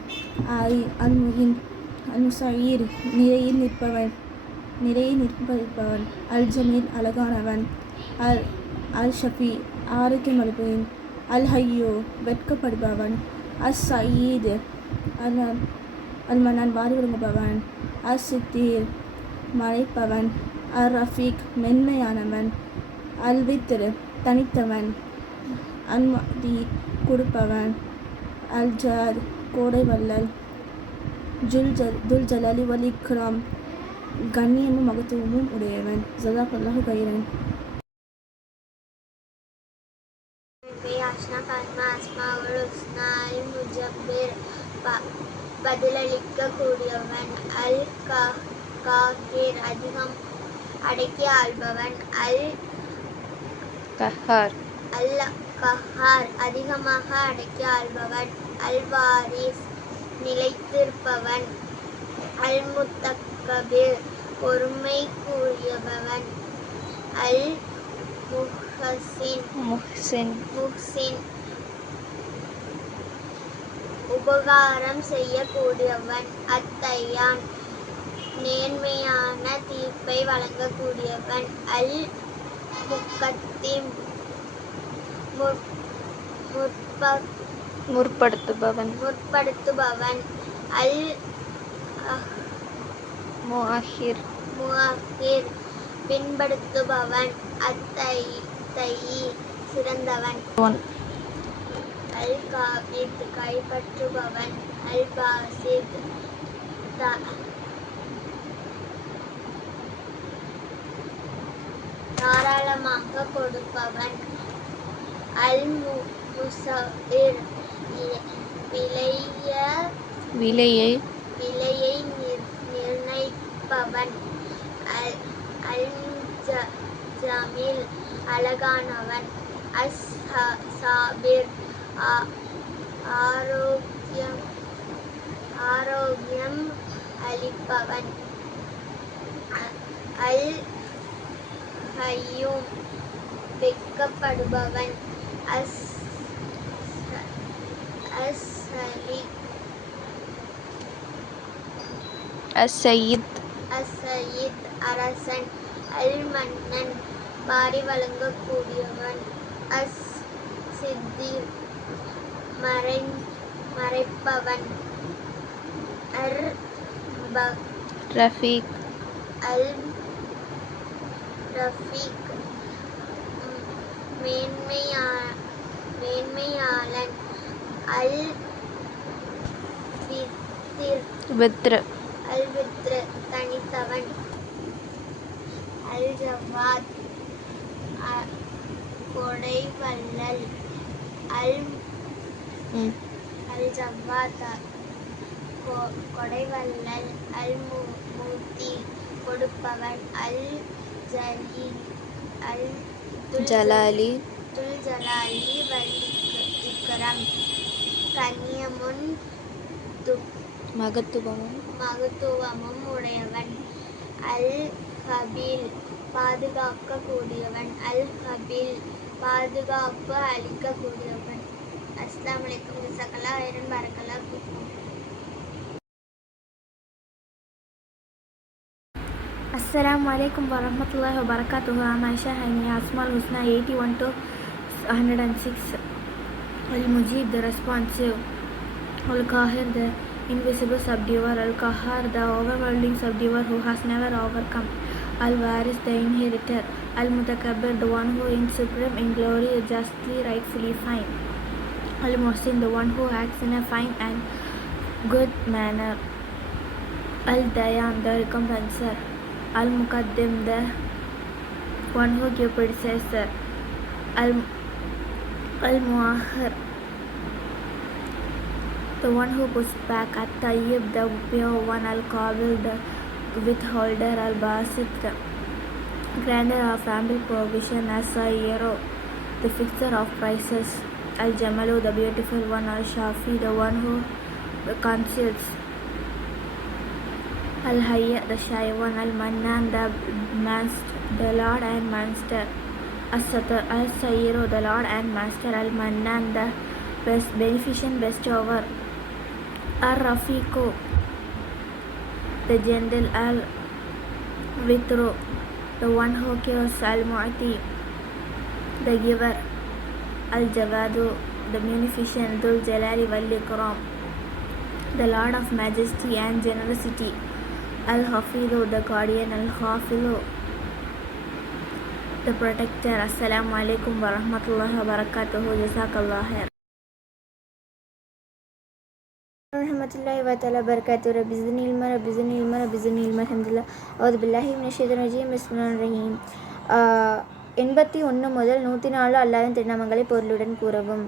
அல் முயின் அல் முசாயிர் நிறையில் நிற்பவன். அல் ஜமீல் அழகானவன். அல் ஷஃபி ஆரோக்கியம் அளிப்பவன். அல் ஹையூ வெட்கப்படுபவன். அல் சயீத் அல் மன்னான் வாரி வழங்குபவன். அல் சித்தீர் மறைப்பவன். அல் ரஃபீக் மென்மையானவன். அல் வித்ர் தனித்தவன். அல் முதி கொடுப்பவன். அல் ஜாத் கோடை வள்ளல். துல் ஜலாலி வல் இக்ராம் கண்ணியமும் மகத்துவமும் உடையவன். ஜஸாக்கல்லாஹு கைரன். அஸ்மாஉல் ஹுஸ்னா. அல் முஜப்பீர் பதிலளிக்கக்கூடியவன். அல் காஹிர் அதிகம் அடக்கி ஆள்பவன். அல் கஹார் அதிகமாக அடக்கி ஆள்பவன். அல் வாரிஸ் நிலைத்திருப்பவன். அல் முத்தகபீர் பொறுமை கூறியவன். அல் முஹ்சின் உபகாரம் செய்யக்கூடியவன். அத்தையான் நேர்மையான தீர்ப்பை வழங்கக்கூடியவன். அல் முகத்தின் முற்படுத்துபவன். அல் முஆஹிர் பின்படுத்துபவன். அத்தையி சிறந்தவன். அல் காபித் கைப்பற்றுபவன். அல் பாசித் தாராளமாக கொடுப்பவன். அல் முஸாஇர் விலையை நிர்ணயிப்பவன். அல் ஜமீல் அழகானவன். அஸ் சாபிர் ஆரோக்கியம் அளிப்பவன். அல் ஹய்யூம் வெட்கப்படுபவன். அஸ்ஸயீத் அரசன். அல் மன்னன் வாரி வழங்கக்கூடியவன். அஸ் சித்தீர் மறைப்பவன். அர் ரஃபீக் அல் ரஃபீக் மேன்மையாளன். அல் வித்ர் தனித்தவன். அல் ஜவாத் கொடைவள்ளல். அல் ஜவாத் கொடைவள்ளல். அல் மூத்தி கொடுப்பவன். அல் ஜலாலி வல் இக்ரம் கண்ணியமும் மகத்துவமும் உடையவன். அல் ஹபீல் பாதுகாக்கக்கூடியவன். அல் ஹபீல் பாதுகாப்பு அளிக்கக்கூடியவன். அஸ்ஸலாமு அலைக்கும் ஜஸாக்கல்லாஹு ஹைரன் பரக்கல்லாஹு ஃபீக்கும். Assalamu alaikum warahmatullahi wabarakatuh. I'm Aisha Haini. Asmaul Husna 81 to 106. Al-Mujib, the responsive. Al-Qahir, the invisible subduer. Al-Qahar, the overwhelming subduer who has never overcome. Al-Waris, the inheritor. Al-Mutakabbir, the one who is supreme in glory, justly, rightfully fine. Al-Muhsin, the one who acts in a fine and good manner. Al-Dayan, the recompenser. Al-Muqaddim, the one who gives predecessor. Al-Muakhir, the one who puts back. At-Tayyib, the pure one. Al-Qabil, the withholder. Al-Basit, the grantor of ample provision. As-Sayyiro, the fixer of prices. Al-Jamalu, the beautiful one. Al-Shafi, the one who conceals. Al-Hayya, the shy one. Al-Mannan, the Lord and Master. As-Satar, Al-Sayyiro, the Lord and Master. Al-Mannan, the best beneficent bestower. Al-Rafiqu, the gentle. Al-Witru, the one who cures. Al-Mu'ti, the giver. Al-Jawadu, the munificent. Dhul Jalali wal Ikram, the Lord of majesty and generosity. Al-Hafidu, the guardian. Al-Hafidu, the protector. Assalamu alaikum warahmatullahi wabarakatuh. Jazakallah khair. warahmatullahi wabarakatuh. Rabbi zidni ilma alhamdulillah. A'udhu billahi minash shaitanir rajim. Bismillahir rahim. 81 முதல் 104 அல்லாஹ்வின் திருநாமங்களை பொருளுடன் கூறவும்.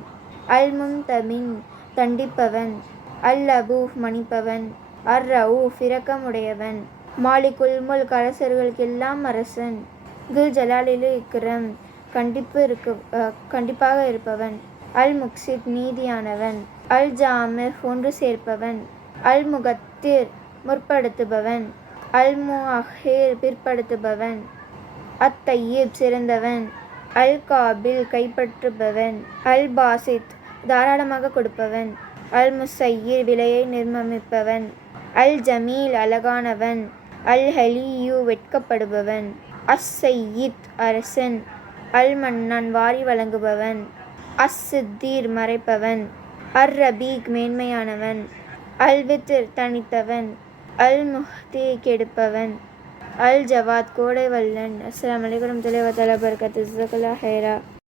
அல்-மும்தமின், தண்டிப்பவன். அல்-லபூஃப், மன்னிப்பவன். அர்-ரഊஃப், இரக்கமுடையவன். Molecule Mulk, அரசர்களுக்கெல்லாம் அரசன். துல் ஜலாலில் இக்ரம், கண்டிப்பாக இருப்பவன். அல்-முக்சித், நீதியானவன். அல்-ஜாமிர், ஒன்று சேர்ப்பவன். அல்-முகத்திர், முற்படுத்துபவன். அல்-முஅஹிர், பிற்படுத்துபவன். அத்-தய்யிப், சிறந்தவன். அல்-காபில், கைப்பற்றுபவன். அல்-பாசித், தாராளமாக கொடுப்பவன். அல்-முஸய்யிர், விலையை நிர்ணயிப்பவன். அல்-ஜமீல், அழகானவன். அல்-ஹலியு, வெட்கப்படுபவன். அஸ்-சய்யித், அரசன். அல்-மன்னான், வாரி வழங்குபவன். அஸ்-சித்தீர், மறைப்பவன். அர்-ரபீக், மேன்மையானவன். அல்-வித்ர், தனித்தவன். அல்-முஹ்தி, கெடுப்பவன். அல்-ஜவாத், கோடைவல்லன். அஸ்ஸலாமு அலைக்கும் வரஹ்மத்துல்லாஹி வபரகாத்துஹு. ஜஸாக்கல்லாஹு ஹைரா.